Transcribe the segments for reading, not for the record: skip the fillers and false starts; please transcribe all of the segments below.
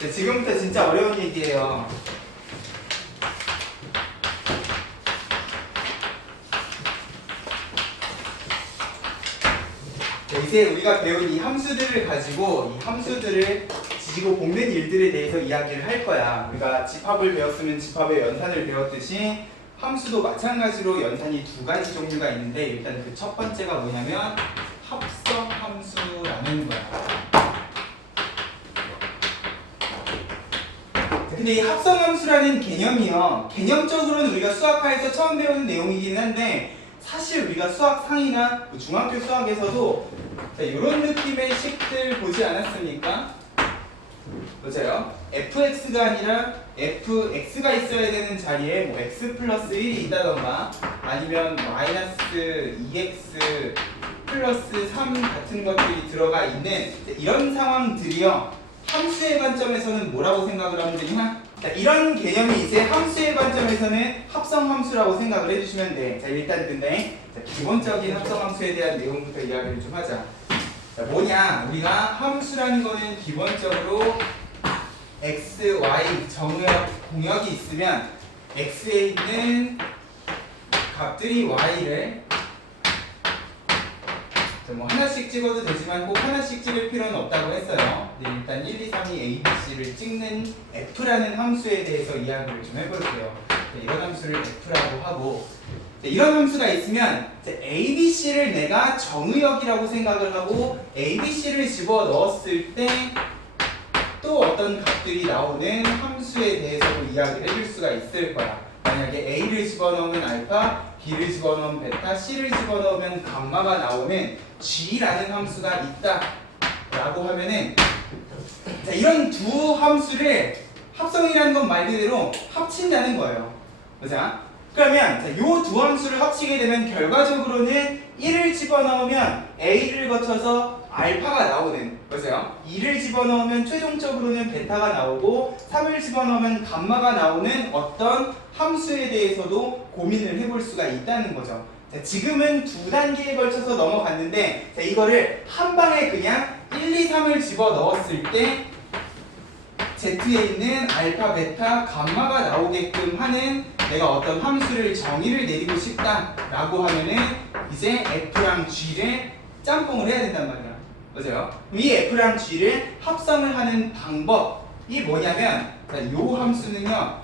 자, 지금부터 진짜 어려운 얘기예요. 자, 이제 우리가 배운 이 함수들을 가지고 이 함수들을 지지고 볶는 일들에 대해서 이야기를 할 거야. 우리가 집합을 배웠으면 집합의 연산을 배웠듯이 함수도 마찬가지로 연산이 두 가지 종류가 있는데, 일단 그 첫 번째가 뭐냐면 합성 함수라는 거야. 근데 이 합성 함수라는 개념이요, 개념적으로는 우리가 수학과에서 처음 배우는 내용이긴 한데, 사실 우리가 수학 상이나 중학교 수학에서도 이런 느낌의 식들 보지 않았습니까? 맞아요. fx가 아니라 fx가 있어야 되는 자리에 뭐 x 플러스 1이 있다던가, 아니면 마이너스 2x 플러스 3 같은 것들이 들어가 있는 이런 상황들이요, 함수의 관점에서는 뭐라고 생각을 하면 되냐? 자, 이런 개념이 이제 함수의 관점에서는 합성함수라고 생각을 해주시면 돼. 자, 일단 근데 기본적인 합성함수에 대한 내용부터 이야기를 좀 하자. 자, 뭐냐? 우리가 함수라는 거는 기본적으로 x, y 정의역 공역이 있으면 x에 있는 값들이 y를 뭐 하나씩 찍어도 되지만 꼭 하나씩 찍을 필요는 없다고 했어요. 네, 일단 1, 2, 3이 a, b, c를 찍는 f라는 함수에 대해서 이야기를 좀 해볼게요. 네, 이런 함수를 f라고 하고, 네, 이런 함수가 있으면 a, b, c를 내가 정의역이라고 생각을 하고 a, b, c를 집어넣었을 때 또 어떤 값들이 나오는 함수에 대해서도 이야기를 해줄 수가 있을 거야. 만약에 a를 집어넣으면 알파, b를 집어넣으면 베타, c를 집어넣으면 감마가 나오는 g라는 함수가 있다 라고 하면은, 자, 이런 두 함수를 합성이라는 건 말 그대로 합친다는 거예요. 자, 그러면 요 두 함수를 합치게 되면 결과적으로는 1을 집어넣으면 a를 거쳐서 알파가 나오는, 보세요. 2를 집어넣으면 최종적으로는 베타가 나오고 3을 집어넣으면 감마가 나오는 어떤 함수에 대해서도 고민을 해볼 수가 있다는 거죠. 자, 지금은 두 단계에 걸쳐서 넘어갔는데, 자, 이거를 한 방에 그냥 1, 2, 3을 집어넣었을 때 Z에 있는 알파, 베타, 감마가 나오게끔 하는 내가 어떤 함수를 정의를 내리고 싶다라고 하면은 이제 F랑 G를 짬뽕을 해야 된단 말이야. 맞아요? 이 F랑 G를 합성을 하는 방법이 뭐냐면, 이 함수는요,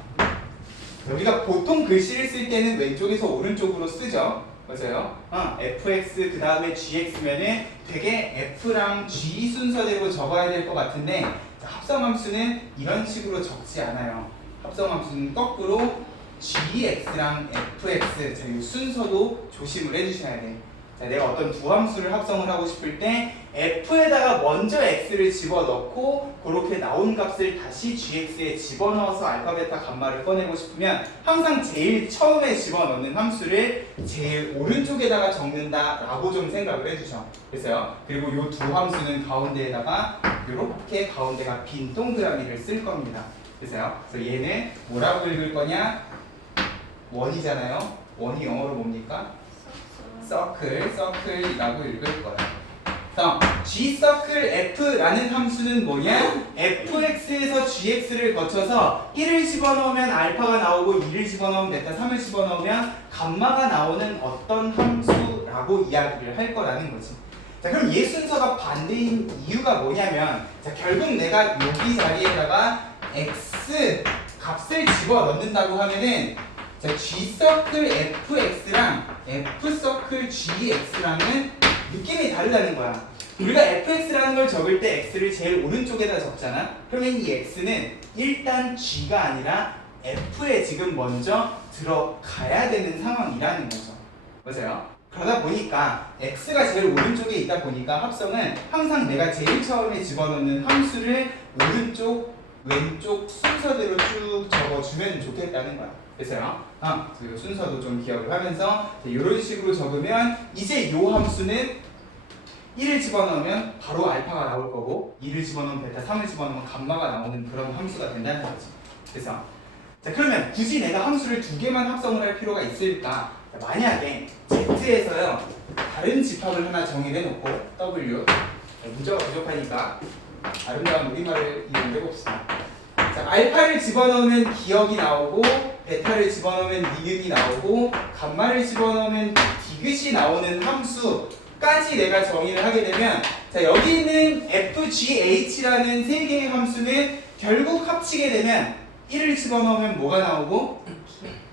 우리가 보통 글씨를 쓸 때는 왼쪽에서 오른쪽으로 쓰죠. 맞아요? fx 그 다음에 gx면은 되게 f랑 g 순서대로 적어야 될 것 같은데, 합성함수는 이런 식으로 적지 않아요. 합성함수는 거꾸로 gx랑 fx, 자, 이 순서도 조심을 해주셔야 돼. 자, 내가 어떤 두 함수를 합성을 하고 싶을 때 f에다가 먼저 x를 집어넣고 그렇게 나온 값을 다시 gx에 집어넣어서 알파, 베타, 감마를 꺼내고 싶으면 항상 제일 처음에 집어넣는 함수를 제일 오른쪽에다가 적는다라고 좀 생각을 해주셔. 그래서요. 그리고 이 두 함수는 가운데에다가 이렇게 가운데가 빈 동그라미를 쓸 겁니다. 그래서요. 그래서 얘는 뭐라고 읽을 거냐? 원이잖아요. 원이 영어로 뭡니까? 서클이라고 읽을 거야. 그래서 gCircleF라는 함수는 뭐냐? fx에서 gx를 거쳐서 1을 집어넣으면 알파가 나오고 2를 집어넣으면 베타, 3을 집어넣으면 감마가 나오는 어떤 함수라고 이야기를 할 거라는 거지. 자, 그럼 얘 순서가 반대인 이유가 뭐냐면, 자, 결국 내가 여기 자리에다가 x 값을 집어넣는다고 하면은, 자, gCircleFX랑 fCircleGX랑은 느낌이 다르다는 거야. 우리가 fx라는 걸 적을 때 x를 제일 오른쪽에다 적잖아. 그러면 이 x는 일단 g가 아니라 f에 지금 먼저 들어가야 되는 상황이라는 거죠. 맞아요? 그러다 보니까 x가 제일 오른쪽에 있다 보니까 합성은 항상 내가 제일 처음에 집어넣는 함수를 오른쪽, 왼쪽 순서대로 쭉 적어주면 좋겠다는 거야. 그래서요, 그 순서도 좀 기억을 하면서 이런 식으로 적으면 이제 요 함수는 1을 집어넣으면 바로 알파가 나올 거고 2를 집어넣으면 베타, 3을 집어넣으면 감마가 나오는 그런 함수가 된다는 거지. 그래서 자, 그러면 굳이 내가 함수를 두 개만 합성을 할 필요가 있을까? 자, 만약에 Z에서요 다른 집합을 하나 정의를 해놓고 W, 문자가 부족하니까 아름다운 우리말을 이용해 봅시다. 알파를 집어넣으면 기억이 나오고 베타를 집어넣으면 니은이 나오고 감마를 집어넣으면 디귿이 나오는 함수까지 내가 정의를 하게 되면 자, 여기 있는 FGH라는 세 개의 함수는 결국 합치게 되면 1을 집어넣으면 뭐가 나오고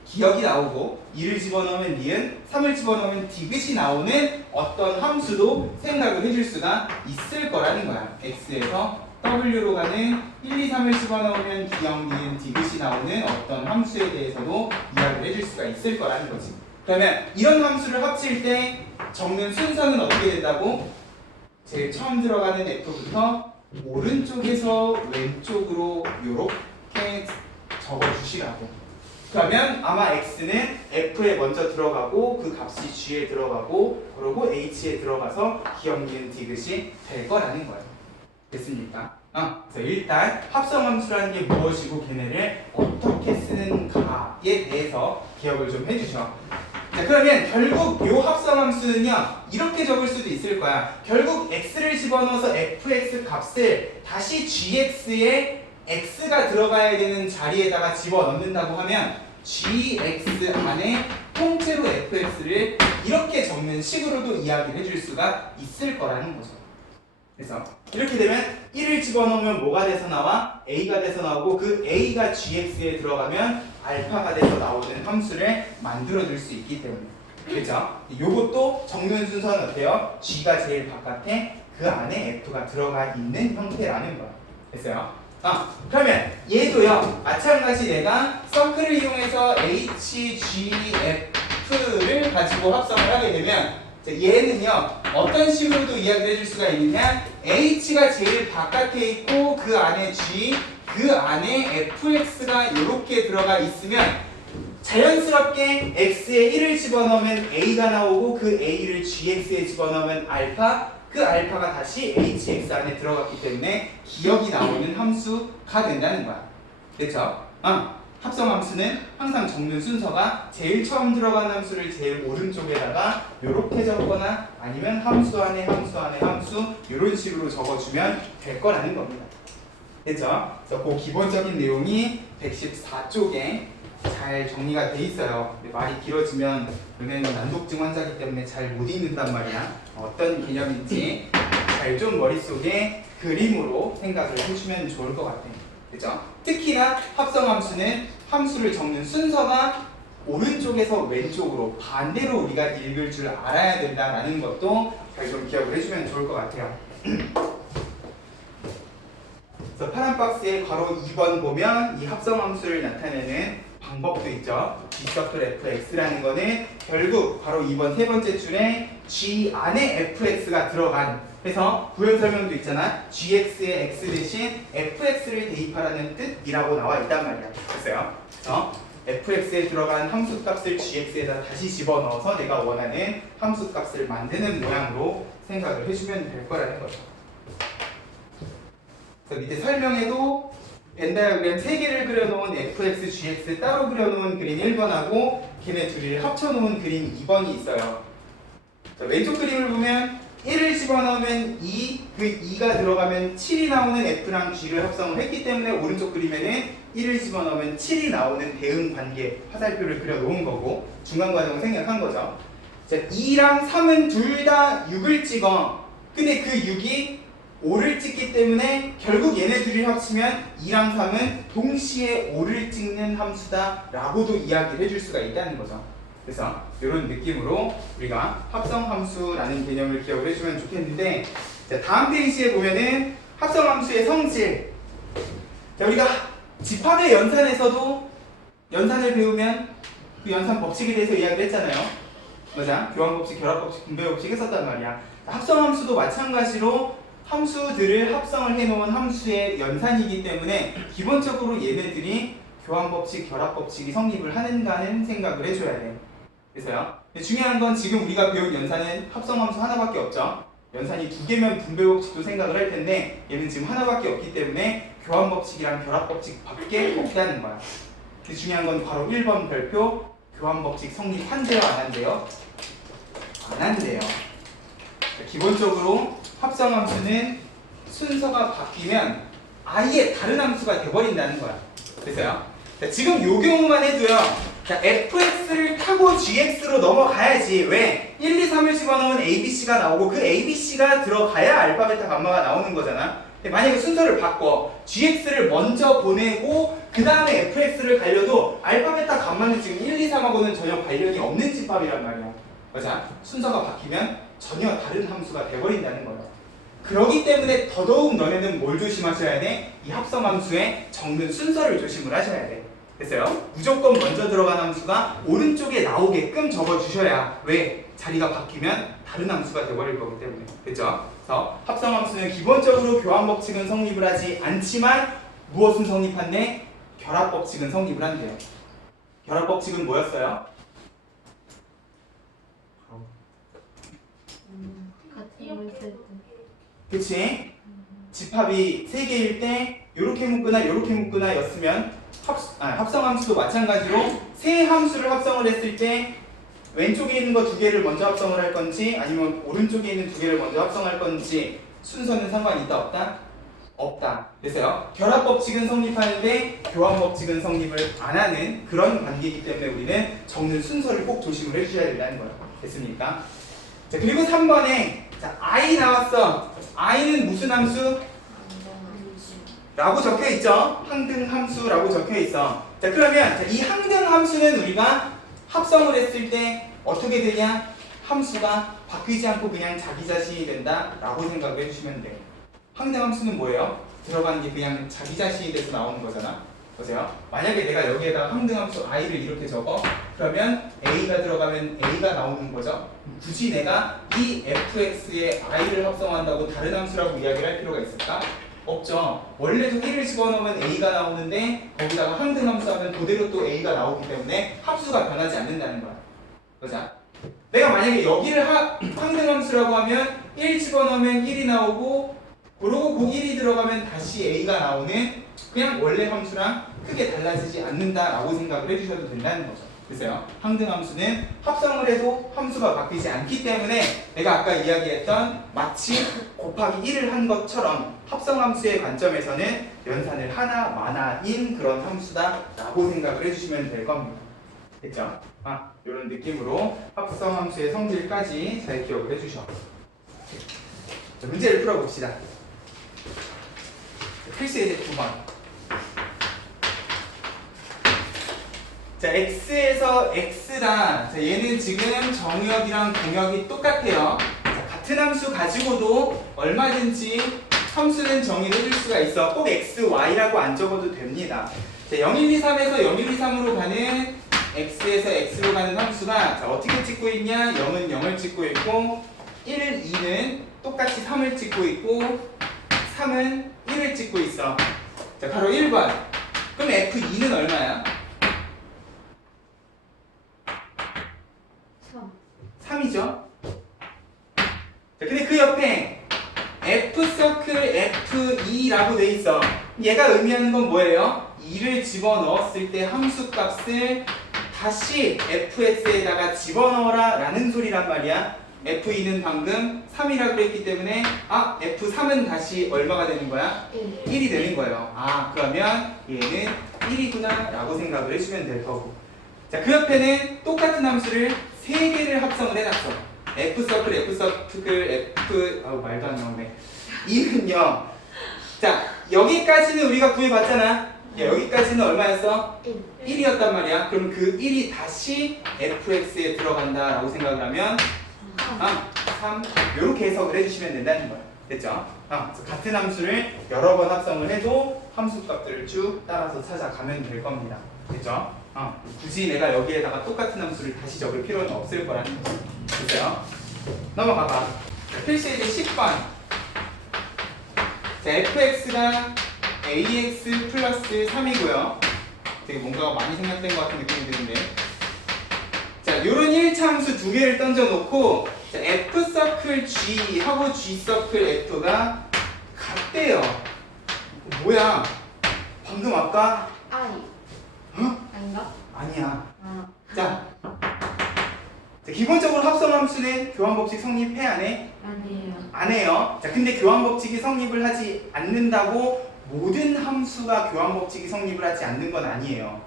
기억이 나오고 2를 집어넣으면 니은, 3을 집어넣으면 디귿이 나오는 어떤 함수도 생각을 해줄 수가 있을 거라는 거야. X에서 W로 가는 1, 2, 3을 집어넣으면 기억, 니은, 디귿이 나오는 어떤 함수에 대해서도 이야기를 해줄 수가 있을 거라는 거지. 그러면 이런 함수를 합칠 때 적는 순서는 어떻게 된다고? 제일 처음 들어가는 F부터 오른쪽에서 왼쪽으로 이렇게 적어주시라고. 그러면 아마 X는 F에 먼저 들어가고 그 값이 G에 들어가고 그리고 H에 들어가서 기억, 니은, 디귿이 될 거라는 거예요. 됐습니까? 그래서 일단 합성함수라는 게 무엇이고 걔네를 어떻게 쓰는가에 대해서 기억을 좀 해주죠. 자, 그러면 결국 이 합성함수는요 이렇게 적을 수도 있을 거야. 결국 x를 집어넣어서 fx 값을 다시 gx에 x가 들어가야 되는 자리에다가 집어넣는다고 하면 gx 안에 통째로 fx를 이렇게 적는 식으로도 이야기를 해줄 수가 있을 거라는 거죠. 그래서 이렇게 되면 1을 집어넣으면 뭐가 돼서 나와? a가 돼서 나오고 그 a가 gx에 들어가면 알파가 돼서 나오는 함수를 만들어줄 수 있기 때문에 그렇죠? 요것도 적는 순서는 어때요? g가 제일 바깥에 그 안에 f가 들어가 있는 형태라는 거야. 됐어요? 그러면 얘도요 마찬가지 내가 서클을 이용해서 HGF를 가지고 합성을 하게 되면 얘는요 어떤 식으로도 이야기를 해줄 수가 있느냐 H가 제일 바깥에 있고 그 안에 G 그 안에 FX가 이렇게 들어가 있으면 자연스럽게 X에 1을 집어넣으면 A가 나오고 그 A를 GX에 집어넣으면 알파 그 알파가 다시 HX 안에 들어갔기 때문에 기억이 나오는 함수가 된다는 거야. 됐죠? 합성함수는 항상 적는 순서가 제일 처음 들어간 함수를 제일 오른쪽에다가 이렇게 적거나 아니면 함수 안에 함수 안에 함수 이런 식으로 적어주면 될 거라는 겁니다. 됐죠? 그래서 그 기본적인 내용이 114쪽에 잘 정리가 돼 있어요. 말이 길어지면 은혜는 난독증 환자이기 때문에 잘 못 읽는단 말이야. 어떤 개념인지 잘 좀 머릿속에 그림으로 생각을 해주면 좋을 것 같아요. 그죠? 특히나 합성함수는 함수를 적는 순서가 오른쪽에서 왼쪽으로 반대로 우리가 읽을 줄 알아야 된다는 것도 잘 좀 기억을 해주면 좋을 것 같아요. 그래서 파란 박스에 괄호 2번 보면 이 합성함수를 나타내는 방법도 있죠. G서클 fx라는 거는 결국 바로 2번 세 번째 줄에 G 안에 fx가 들어간 그래서 부연 설명도 있잖아. gx의 x 대신 fx를 대입하라는 뜻이라고 나와 있단 말이야. 됐어요? 그래서 fx에 들어간 함수값을 gx에다 다시 집어넣어서 내가 원하는 함수값을 만드는 모양으로 생각을 해주면 될 거라는 거죠. 그래서 밑에 설명에도 벤 다이어그램 3개를 그려놓은 fx, gx 따로 그려놓은 그림 1번하고 걔네 둘을 합쳐놓은 그림 2번이 있어요. 자, 왼쪽 그림을 보면 1을 집어넣으면 2, 그 2가 들어가면 7이 나오는 f랑 g를 합성을 했기 때문에 오른쪽 그림에는 1을 집어넣으면 7이 나오는 대응 관계 화살표를 그려놓은 거고 중간 과정을 생략한 거죠. 자, 2랑 3은 둘 다 6을 찍어. 근데 그 6이 5를 찍기 때문에 결국 얘네 둘이 합치면 2랑 3은 동시에 5를 찍는 함수다 라고도 이야기를 해줄 수가 있다는 거죠. 그래서 이런 느낌으로 우리가 합성함수라는 개념을 기억을 해주면 좋겠는데 자, 다음 페이지에 보면은 합성함수의 성질 자, 우리가 집합의 연산에서도 연산을 배우면 그 연산 법칙에 대해서 이야기를 했잖아요. 맞아? 교환법칙, 결합법칙, 분배법칙 했었단 말이야. 합성함수도 마찬가지로 함수들을 합성을 해놓은 함수의 연산이기 때문에 기본적으로 얘네들이 교환법칙, 결합법칙이 성립을 하는가는 생각을 해줘야 돼. 그래서요. 중요한 건 지금 우리가 배운 연산은 합성함수 하나밖에 없죠. 연산이 2개면 분배법칙도 생각을 할 텐데 얘는 지금 하나밖에 없기 때문에 교환법칙이랑 결합법칙 밖에 없다는 거야. 중요한 건 바로 1번 별표 교환법칙 성립한대요, 안 한대요? 안 한대요. 기본적으로 합성함수는 순서가 바뀌면 아예 다른 함수가 돼버린다는 거야. 됐어요? 자, 지금 요 경우만 해도요. 자, fx를 타고 gx로 넘어가야지. 왜? 1, 2, 3을 집어넣으면 abc가 나오고 그 abc가 들어가야 알파, 베타, 감마가 나오는 거잖아. 만약에 순서를 바꿔 gx를 먼저 보내고 그 다음에 fx를 가려도 알파, 베타, 감마는 지금 1, 2, 3하고는 전혀 관련이 없는 집합이란 말이야. 맞아? 순서가 바뀌면 전혀 다른 함수가 돼버린다는 거야. 그러기 때문에 더더욱 너네는 뭘 조심하셔야 돼? 이 합성함수의 적는 순서를 조심을 하셔야 돼. 됐어요? 무조건 먼저 들어간 함수가 오른쪽에 나오게끔 적어주셔야. 왜? 자리가 바뀌면 다른 함수가 돼버릴 거기 때문에. 됐죠? 그래서 합성함수는 기본적으로 교환법칙은 성립을 하지 않지만 무엇은 성립한대? 결합법칙은 성립을 한대요. 결합법칙은 뭐였어요? 그치? 집합이 3개일 때 요렇게 묶거나 요렇게 묶거나 였으면 합성함수도 마찬가지로 세 함수를 합성을 했을 때 왼쪽에 있는 거 2개를 먼저 합성을 할 건지 아니면 오른쪽에 있는 2개를 먼저 합성할 건지 순서는 상관이 있다 없다? 없다. 그래서요. 결합법칙은 성립하는데 교환법칙은 성립을 안 하는 그런 관계이기 때문에 우리는 적는 순서를 꼭 조심을 해주셔야 된다는 거예요. 됐습니까? 자, 그리고 3번에 자, i 나왔어. i는 무슨 함수? 라고 적혀 있죠. 항등함수라고 적혀 있어. 자, 그러면 자, 이 항등함수는 우리가 합성을 했을 때 어떻게 되냐? 함수가 바뀌지 않고 그냥 자기 자신이 된다 라고 생각해 주시면 돼요. 항등함수는 뭐예요? 들어가는 게 그냥 자기 자신이 돼서 나오는 거잖아. 보세요. 만약에 내가 여기에다가 항등함수 i를 이렇게 적어 그러면 a가 들어가면 a가 나오는 거죠. 굳이 내가 이 fx에 i를 합성한다고 다른 함수라고 이야기를 할 필요가 있을까? 없죠. 원래도 1을 집어넣으면 a가 나오는데 거기다가 항등함수 하면 그대로 또 a가 나오기 때문에 합수가 변하지 않는다는 거야. 그죠? 내가 만약에 여기를 항등함수라고 하면 1 집어넣으면 1이 나오고 그러고 그 1이 들어가면 다시 a가 나오는 그냥 원래 함수랑 크게 달라지지 않는다라고 생각을 해주셔도 된다는 거죠. 그래서요. 항등함수는 합성을 해도 함수가 바뀌지 않기 때문에 내가 아까 이야기했던 마치 곱하기 1을 한 것처럼 합성함수의 관점에서는 연산을 하나 마나인 그런 함수다라고 생각을 해주시면 될 겁니다. 됐죠? 이런 느낌으로 합성함수의 성질까지 잘 기억을 해주셔. 자, 문제를 풀어봅시다. 필수예제 2번. 자, x에서 x다. 자, 얘는 지금 정의역이랑 공역이 똑같아요. 자, 같은 함수 가지고도 얼마든지 함수는 정의를 해줄 수가 있어. 꼭 x, y라고 안 적어도 됩니다. 자, 0, 1, 2, 3에서 0, 1, 2, 3으로 가는 x에서 x로 가는 함수가 자, 어떻게 찍고 있냐? 0은 0을 찍고 있고 1, 2는 똑같이 3을 찍고 있고 3은 1을 찍고 있어. 자, 바로 1번. 그럼 f2는 얼마야? 3이죠. 자, 근데 그 옆에 F서클 F2라고 돼 있어. 얘가 의미하는 건 뭐예요? 2를 집어넣었을 때 함수값을 다시 fx에다가 집어넣어라 라는 소리란 말이야. f2는 방금 3이라고 그랬기 때문에 f3은 다시 얼마가 되는 거야? 1이 되는 거예요. 그러면 얘는 1이구나 라고 생각을 해주면 될 거고. 자, 그 옆에는 똑같은 함수를 3개를 합성을 해놨어. F서클, 말도 안 나오네. 2는요. 자, 여기까지는 우리가 구해봤잖아. 여기까지는 얼마였어? 1이었단 말이야. 그럼 그 1이 다시 fx에 들어간다 라고 생각을 하면 3 이렇게 해석을 해주시면 된다는 거야. 됐죠? 같은 함수를 여러 번 합성을 해도 함수값들을 쭉 따라서 찾아가면 될 겁니다. 됐죠? 굳이 내가 여기에다가 똑같은 함수를 다시 적을 필요는 없을 거라는 거죠. 됐어요? 넘어가봐. 필수예제 10번. 자, fx가 ax 플러스 3이고요. 되게 뭔가 많이 생략된 것 같은 느낌이 드는데. 자, 요런 1차 함수 2개를 던져놓고 자, f서클 g하고 g서클 f가 같대요. 뭐야? 방금 아까 아닌가? 아니야. 자, 기본적으로 합성함수는 교환법칙 성립해 안 해? 아니에요. 안 해요. 자, 근데 교환법칙이 성립을 하지 않는다고 모든 함수가 교환법칙이 성립을 하지 않는 건 아니에요.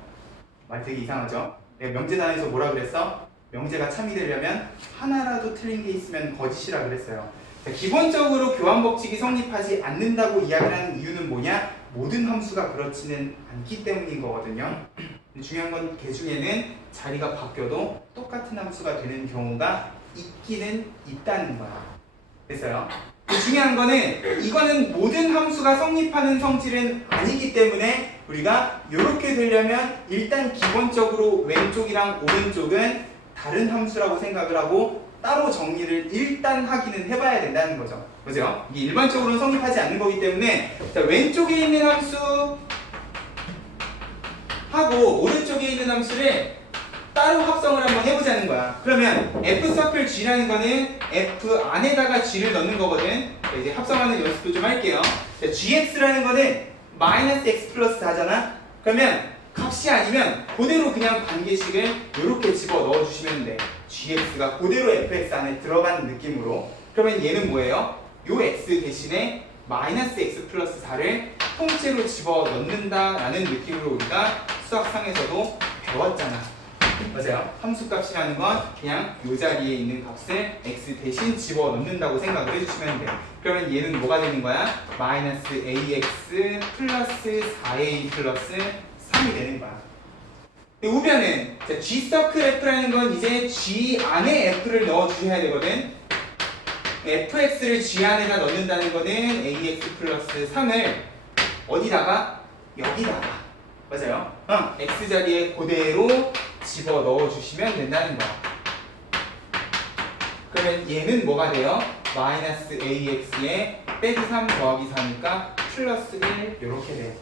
말 되게 이상하죠? 내가 명제단에서 뭐라 그랬어? 명제가 참이 되려면 하나라도 틀린 게 있으면 거짓이라 그랬어요. 자, 기본적으로 교환법칙이 성립하지 않는다고 이야기를 하는 이유는 뭐냐? 모든 함수가 그렇지는 않기 때문인 거거든요. 중요한 건 개 중에는 자리가 바뀌어도 똑같은 함수가 되는 경우가 있기는 있다는 거야. 됐어요? 중요한 거는 이거는 모든 함수가 성립하는 성질은 아니기 때문에 우리가 이렇게 되려면 일단 기본적으로 왼쪽이랑 오른쪽은 다른 함수라고 생각을 하고 따로 정리를 일단 하기는 해봐야 된다는 거죠. 그죠? 이게 일반적으로는 성립하지 않는 거기 때문에 자, 왼쪽에 있는 함수 하고 오른쪽에 있는 함수를 따로 합성을 한번 해보자는 거야. 그러면 F 서클 G라는 거는 F 안에다가 G를 넣는 거거든. 이제 합성하는 연습도 좀 할게요. 자, GX라는 거는 마이너스 X 플러스 4잖아. 그러면 값이 아니면 그대로 그냥 관계식을 이렇게 집어 넣어주시면 돼. GX가 그대로 FX 안에 들어가는 느낌으로. 그러면 얘는 뭐예요? 요 X 대신에 마이너스 X 플러스 4를 통째로 집어 넣는다라는 느낌으로 우리가 수학상에서도 배웠잖아. 맞아요. 함수값이라는 건 그냥 이 자리에 있는 값을 x 대신 집어넣는다고 생각을 해주시면 돼요. 그러면 얘는 뭐가 되는 거야? 마이너스 ax 플러스 4a 플러스 3이 되는 거야. 우변은 g 서클 f라는 건 이제 g 안에 f를 넣어주셔야 되거든. fx를 g 안에다 넣는다는 거는 ax 플러스 3을 어디다가? 여기다가. 맞아요. x 자리에 그대로 집어 넣어주시면 된다는 거야. 그러면 얘는 뭐가 돼요? 마이너스 ax에 빼기 3 더하기 4니까 플러스 1 이렇게 돼요.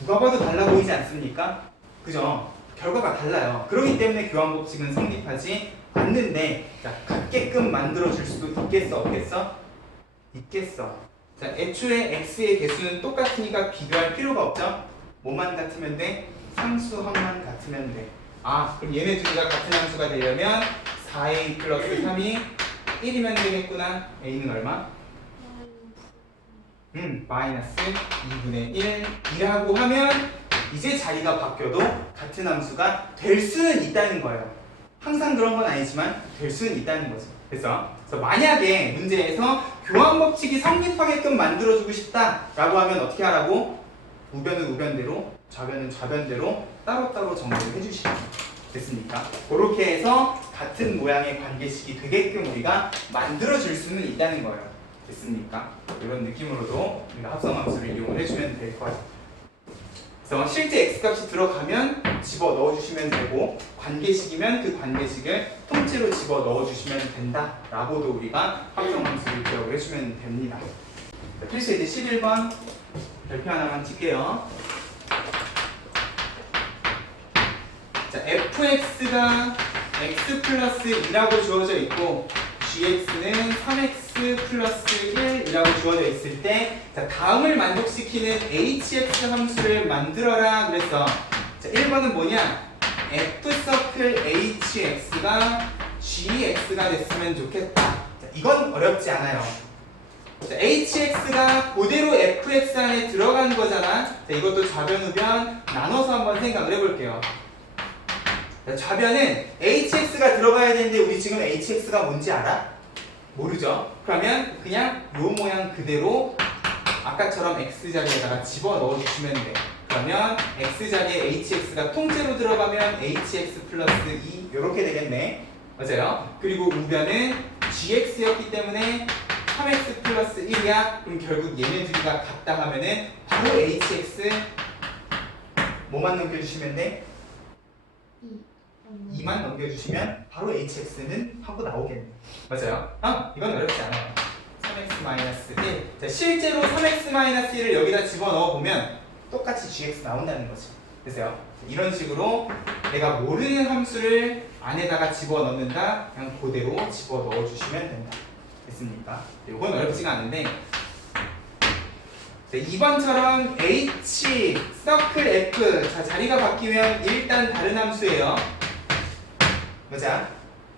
누가 봐도 달라 보이지 않습니까? 그죠? 결과가 달라요. 그렇기 때문에 교환법칙은 성립하지 않는데 자, 같게끔 만들어줄 수도 있겠어? 없겠어? 있겠어. 자, 애초에 x의 개수는 똑같으니까 비교할 필요가 없죠? 뭐만 같으면 돼? 상수항만 같으면 돼. 아, 그럼 얘네 둘 다 같은 함수가 되려면 4a 플러스 3이 1이면 되겠구나. a는 얼마? 마이너스 2분의 1이라고 하면 이제 자리가 바뀌어도 같은 함수가 될 수는 있다는 거예요. 항상 그런 건 아니지만 될 수는 있다는 거죠. 그래서 만약에 문제에서 교환법칙이 성립하게끔 만들어주고 싶다라고 하면 어떻게 하라고? 우변은 우변대로, 좌변은 좌변대로 따로따로 정리를 해주시면 됐습니까? 그렇게 해서 같은 모양의 관계식이 되게끔 우리가 만들어줄 수는 있다는 거예요. 됐습니까? 이런 느낌으로도 우리가 합성함수를 이용을 해주면 될 것 같아요. 그래서 실제 x값이 들어가면 집어 넣어주시면 되고 관계식이면 그 관계식을 통째로 집어 넣어주시면 된다라고도 우리가 합성함수를 기억을 해주면 됩니다. 필수 이제 11번 별표 하나만 칠게요. 자, fx가 x 플러스 2라고 주어져 있고 gx는 3x 플러스 1이라고 주어져 있을 때 자, 다음을 만족시키는 hx 함수를 만들어라 그랬어. 자, 1번은 뭐냐? f 서클 hx가 gx가 됐으면 좋겠다. 자, 이건 어렵지 않아요. 자, hx가 그대로 fx 안에 들어간 거잖아. 자, 이것도 좌변 우변 나눠서 한번 생각을 해볼게요. 자, 좌변은 hx가 들어가야 되는데 우리 지금 hx가 뭔지 알아? 모르죠? 그러면 그냥 요 모양 그대로 아까처럼 x자리에다가 집어 넣어주시면 돼. 그러면 x자리에 hx가 통째로 들어가면 hx 플러스 2 이렇게 되겠네. 맞아요? 그리고 우변은 gx였기 때문에 3x 플러스 1이야. 그럼 결국 얘네들이가 같다 하면은 바로 hx 뭐만 넘겨주시면 돼? 2만 넘겨주시면 바로 hx는 하고 나오겠네. 맞아요? 이건 어렵지 않아요. 3x-1. 자, 실제로 3x-1을 여기다 집어넣어 보면 똑같이 gx 나온다는 거죠. 그래서요. 이런 식으로 내가 모르는 함수를 안에다가 집어넣는다. 그냥 그대로 집어넣어 주시면 된다. 됐습니까? 이건 어렵지가 않은데 2번처럼 h, 서클 f 자, 자리가 바뀌면 일단 다른 함수예요. 맞아?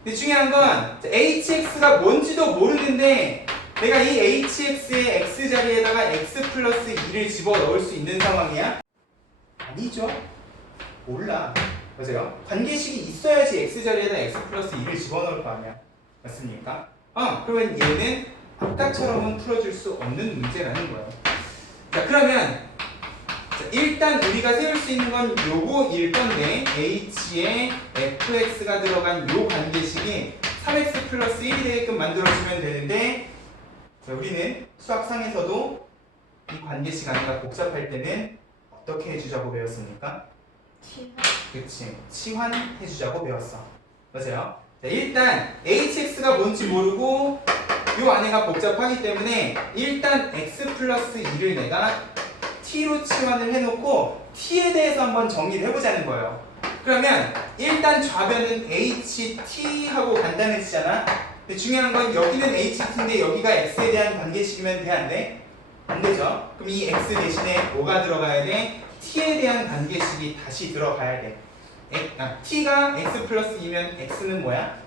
근데 중요한 건 hx가 뭔지도 모르는데 내가 이 hx의 x 자리에다가 x 플러스 2를 집어넣을 수 있는 상황이야? 아니죠. 몰라. 맞아요. 관계식이 있어야지 x 자리에다 x 플러스 2를 집어넣을 거 아니야. 맞습니까? 그러면 얘는 아까처럼은 풀어줄 수 없는 문제라는 거예요. 자, 그러면 자, 일단 우리가 세울 수 있는 건 요거일 건데 h에 fx가 들어간 요 관계식이 3x 플러스 1이 되게끔 만들어주면 되는데 자, 우리는 수학상에서도 이 관계식 안에가 복잡할 때는 어떻게 해주자고 배웠습니까? 그치, 치환해주자고 배웠어. 맞아요? 자, 일단 hx가 뭔지 모르고 요 안에가 복잡하기 때문에 일단 x 플러스 2를 내가 t로 치환을 해놓고 t에 대해서 한번 정리를 해보자는 거예요. 그러면 일단 좌변은 ht 하고 간단해지잖아. 근데 중요한 건 여기는 ht인데 여기가 x에 대한 관계식이면 돼, 안 돼? 안 되죠. 그럼 이 x 대신에 뭐가 들어가야 돼? t에 대한 관계식이 다시 들어가야 돼. t가 x 플러스 2면 x는 뭐야?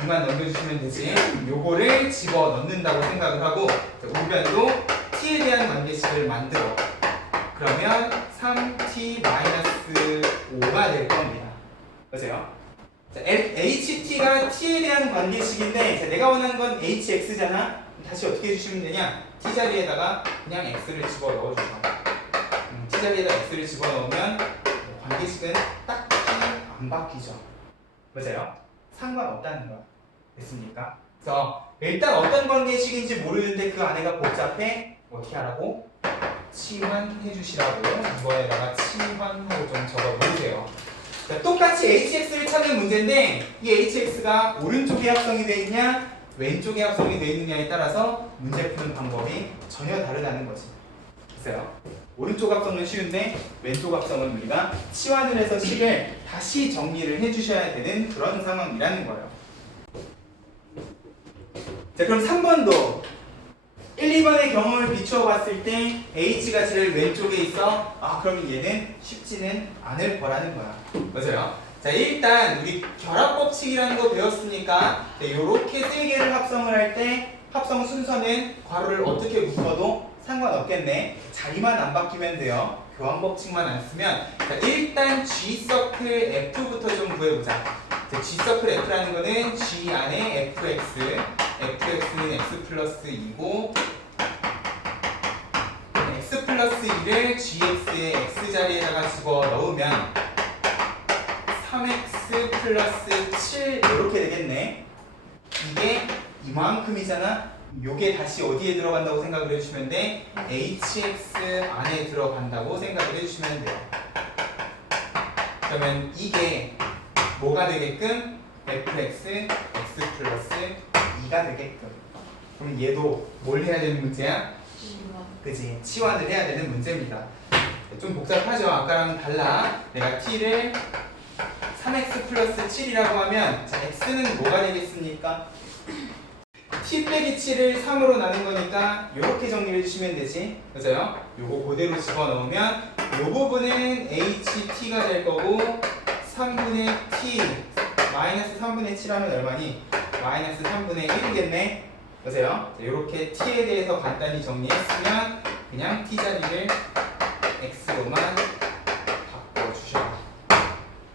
2만 넘겨주시면 되지. 요거를 집어 넣는다고 생각을 하고 우변도 t에 대한 관계식을 만들어. 그러면 3t-5가 될 겁니다. 맞아요? 자, ht가 t에 대한 관계식인데 자, 내가 원하는 건 hx잖아. 다시 어떻게 해주시면 되냐? t 자리에다가 그냥 x를 집어 넣어주죠. t 자리에다 x를 집어 넣으면 관계식은 딱히 안 바뀌죠. 맞아요? 상관없다는 거야. 됐습니까? 그래서 일단 어떤 관계식인지 모르는데 그 안에가 복잡해. 어떻게 하라고? 치환해 주시라고. 이거에다가 치환하고 좀 적어 놓으세요. 자, 똑같이 hx를 찾는 문제인데 이 hx가 오른쪽에 합성이 되어 있냐 왼쪽에 합성이 되어 있느냐에 따라서 문제 푸는 방법이 전혀 다르다는 거지. 됐어요? 오른쪽 합성은 쉬운데 왼쪽 합성은 우리가 치환을 해서 식을 다시 정리를 해주셔야 되는 그런 상황이라는 거예요. 자, 그럼 3번도 1, 2번의 경험을 비추어 봤을 때 h가 제일 왼쪽에 있어. 그럼 얘는 쉽지는 않을 거라는 거야. 맞아요? 자, 일단 우리 결합법칙이라는 거 배웠으니까 이렇게 세 개를 합성을 할 때 합성 순서는 괄호를 어떻게 묶어도 상관없겠네. 자리만 안 바뀌면 돼요. 교환법칙만 안 쓰면. 자, 일단 G서클 F부터 좀 구해보자. 자, G서클 F라는 거는 G 안에 fx는 x 플러스 2고 x 플러스 2를 gx의 x 자리에다가 집어 넣으면 3x 플러스 7 이렇게 되겠네. 이게 이만큼이잖아. 요게 다시 어디에 들어간다고 생각을 해주시면 돼? hx 안에 들어간다고 생각을 해주시면 돼요. 그러면 이게 뭐가 되게끔? fx x 플러스 2가 되게끔. 그럼 얘도 뭘 해야 되는 문제야? 그지? 치환을 해야 되는 문제입니다. 좀 복잡하죠? 아까랑 달라. 내가 t를 3x 플러스 7이라고 하면 자, x는 뭐가 되겠습니까? t 빼기 7을 3으로 나눈 거니까 이렇게 정리해 주시면 되지. 맞아요? 요거 그대로 집어넣으면 요 부분은 ht가 될 거고 3분의 t 마이너스 3분의 7 하면 얼마니? 마이너스 3분의 1이겠네. 맞아요? 이렇게 t에 대해서 간단히 정리했으면 그냥 t 자리를 x로만 바꿔주셔.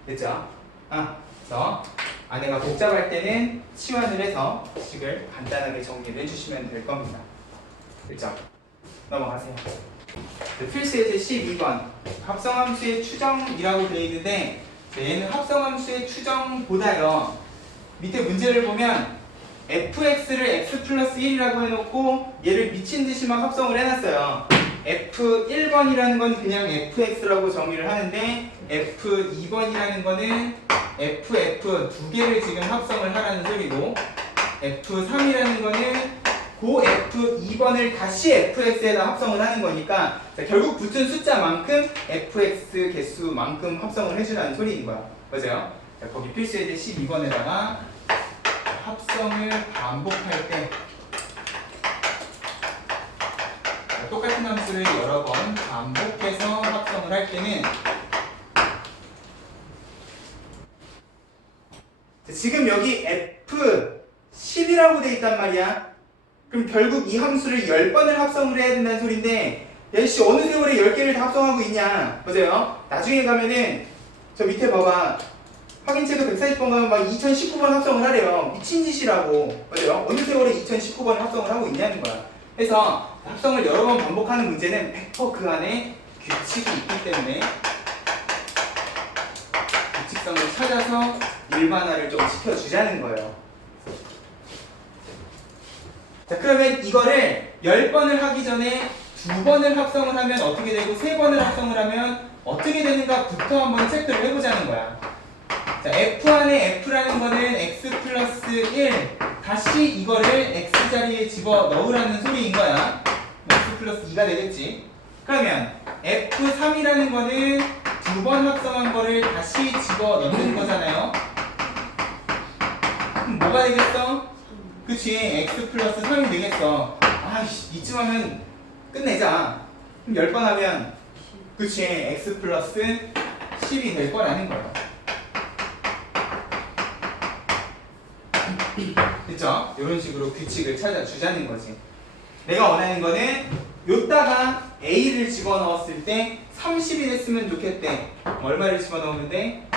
됐죠? 그래서 안에가 복잡할 때는 치환을 해서 식을 간단하게 정리를 해주시면 될 겁니다. 됐죠? 넘어가세요. 필수 예제 12번 합성함수의 추정이라고 되어 있는데 얘는 합성함수의 추정보다요 밑에 문제를 보면 fx를 x 플러스 1이라고 해놓고 얘를 미친듯이 막 합성을 해놨어요. f1번이라는 건 그냥 fx라고 정의를 하는데 f2번이라는 거는 ff 두 개를 지금 합성을 하라는 소리고 f3이라는 거는 그 f2번을 다시 fx에다 합성을 하는 거니까 자, 결국 붙은 숫자만큼 fx 개수만큼 합성을 해주라는 소리인 거야. 맞아요? 자, 거기 필수 예제 12번에다가 합성을 반복할 때 자, 똑같은 함수를 여러 번 반복해서 합성을 할 때는 자, 지금 여기 f10이라고 돼 있단 말이야. 그럼 결국 이 함수를 10번을 합성을 해야 된다는 소린데 야씨 어느 세월에 10개를 다 합성하고 있냐. 맞아요? 나중에 가면은 저 밑에 봐봐. 확인체크 140번 가면 막 2019번 합성을 하래요. 미친 짓이라고. 맞아요? 어느 세월에 2019번 합성을 하고 있냐는 거야. 그래서 합성을 여러 번 반복하는 문제는 100% 그 안에 규칙이 있기 때문에 규칙성을 찾아서 일반화를 좀 시켜주자는 거예요. 자, 그러면 이거를 10번을 하기 전에 2번을 합성을 하면 어떻게 되고 3번을 합성을 하면 어떻게 되는가부터 한번 체크를 해보자는 거야. 자, F 안에 F라는 거는 X 플러스 1 다시 이거를 X 자리에 집어 넣으라는 소리인 거야. X 플러스 2가 되겠지. 그러면 F3이라는 거는 2번 합성한 거를 다시 집어 넣는 거잖아요. 그럼 뭐가 되겠어? 그치, X 플러스 3이 되겠어. 아이씨, 이쯤 하면 끝내자. 그럼 10번 하면 그치, X 플러스 10이 될 거라는 거예요. 됐죠? 이런 식으로 규칙을 찾아주자는 거지. 내가 원하는 거는 요따가 A를 집어넣었을 때 30이 됐으면 좋겠대. 얼마를 집어넣으면 돼?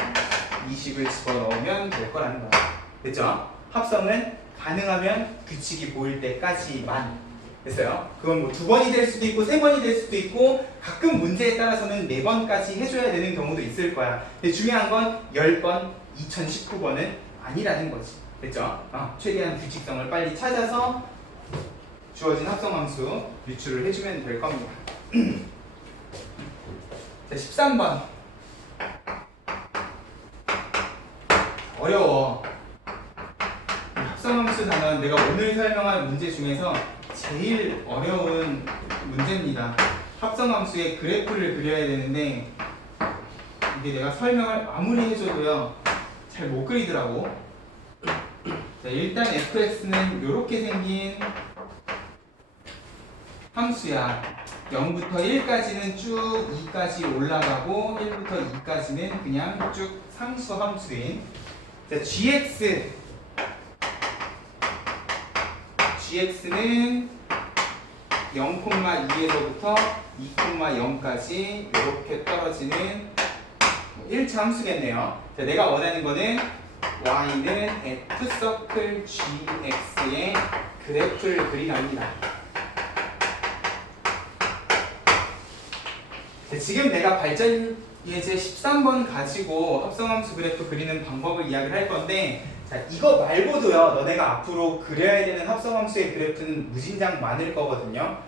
20을 집어넣으면 될 거라는 거야. 됐죠? 합성은 가능하면 규칙이 보일 때까지만. 됐어요? 그건 뭐 2번이 될 수도 있고 3번이 될 수도 있고 가끔 문제에 따라서는 4번까지 해줘야 되는 경우도 있을 거야. 근데 중요한 건 10번, 2019번은 아니라는 거지. 됐죠? 최대한 규칙성을 빨리 찾아서 주어진 합성함수 유출을 해주면 될 겁니다. 자, 13번. 어려워. 합성함수 단원 내가 오늘 설명할 문제 중에서 제일 어려운 문제입니다. 합성함수의 그래프를 그려야 되는데 이게 내가 설명을 아무리 해줘도요 잘 못 그리더라고. 자, 일단 fx는 이렇게 생긴 함수야. 0부터 1까지는 쭉 2까지 올라가고 1부터 2까지는 그냥 쭉 상수 함수인 자, gx는 0,2에서부터 2,0까지 이렇게 떨어지는 1차 함수겠네요. 자, 내가 원하는 거는 y는 f서클 gx의 그래프를 그리랍니다. 자, 지금 내가 발전 예제 13번 가지고 합성함수 그래프 그리는 방법을 이야기를 할 건데 자, 이거 말고도요 너네가 앞으로 그려야 되는 합성함수의 그래프는 무진장 많을 거거든요.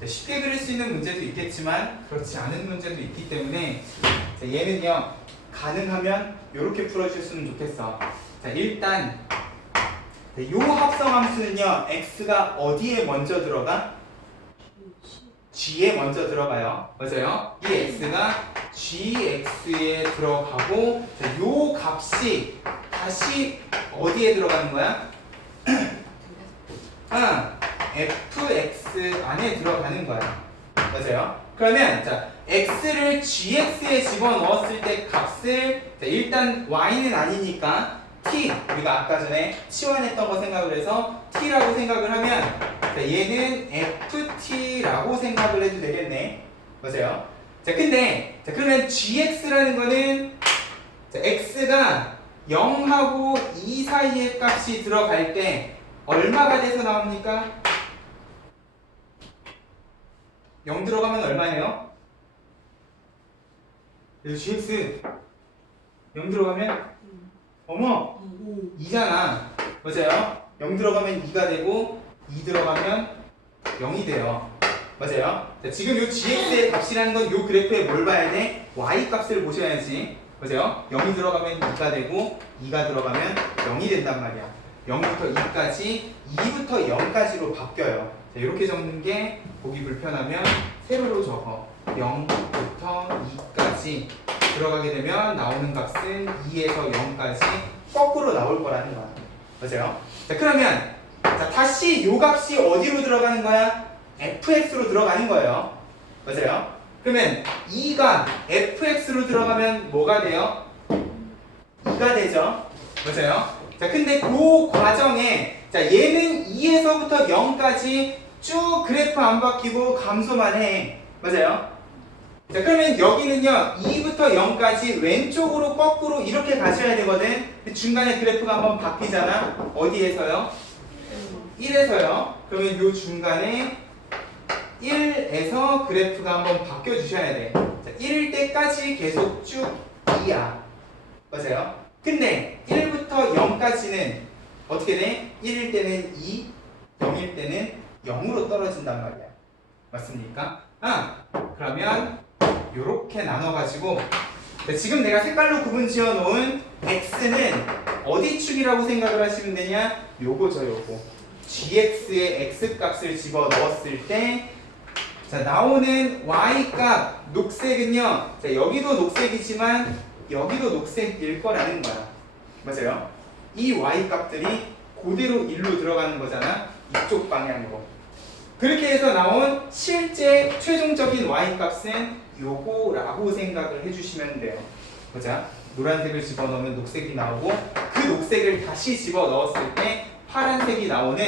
자, 쉽게 그릴 수 있는 문제도 있겠지만 그렇지 않은 문제도 있기 때문에 자, 얘는요 가능하면 이렇게 풀어주셨으면 좋겠어. 자, 일단 요 합성함수는요 x가 어디에 먼저 들어가? g에 먼저 들어가요. 맞아요? 이 x가 gx에 들어가고 자, 요 값이 다시 어디에 들어가는 거야? fx 안에 들어가는 거야. 맞아요? 그러면 자 x를 gx에 집어넣었을 때 값을 자, 일단 y는 아니니까 t 우리가 아까 전에 치환했던 거 생각을 해서 t라고 생각을 하면 자, 얘는 ft라고 생각을 해도 되겠네. 맞아요? 자 근데 자 그러면 gx라는 거는 자, x가 0하고 2 사이의 값이 들어갈 때 얼마가 돼서 나옵니까? 0 들어가면 얼마예요? gx 0 들어가면 어머 2잖아. 맞아요? 0 들어가면 2가 되고 2 들어가면 0이 돼요. 맞아요? 자, 지금 요 gx의 값이라는 건 요 그래프에 뭘 봐야 돼? y 값을 보셔야지. 맞아요? 0이 들어가면 2가 되고 2가 들어가면 0이 된단 말이야. 0부터 2까지 2부터 0까지로 바뀌어요. 자, 이렇게 적는 게 보기 불편하면 세로로 적어. 0부터 2까지 들어가게 되면 나오는 값은 2에서 0까지 거꾸로 나올 거라는 거야. 맞아요? 자, 그러면 자, 다시 요 값이 어디로 들어가는 거야? fx로 들어가는 거예요. 맞아요? 그러면 2가 fx로 들어가면 뭐가 돼요? 2가 되죠. 맞아요? 자, 근데 그 과정에 자, 얘는 2에서부터 0까지 쭉 그래프 안 바뀌고 감소만 해. 맞아요? 자, 그러면 여기는요, 2부터 0까지 왼쪽으로 거꾸로 이렇게 가셔야 되거든. 중간에 그래프가 한번 바뀌잖아. 어디에서요? 1에서요. 그러면 요 중간에 1에서 그래프가 한번 바뀌어 주셔야 돼. 자, 1일 때까지 계속 쭉 2야. 맞아요? 근데 1부터 0까지는 어떻게 돼? 1일 때는 2, 0일 때는 0으로 떨어진단 말이야. 맞습니까? 그러면 요렇게 나눠가지고 지금 내가 색깔로 구분 지어 놓은 x는 어디 축이라고 생각을 하시면 되냐? 요거죠, 요거. gx의 x값을 집어 넣었을 때 자, 나오는 y값 녹색은요. 자, 여기도 녹색이지만 여기도 녹색일 거라는 거야. 맞아요? 이 y값들이 그대로 1로 들어가는 거잖아. 이쪽 방향으로. 그렇게 해서 나온 실제 최종적인 y값은 요거라고 생각을 해주시면 돼요. 보자. 노란색을 집어넣으면 녹색이 나오고 그 녹색을 다시 집어넣었을 때 파란색이 나오는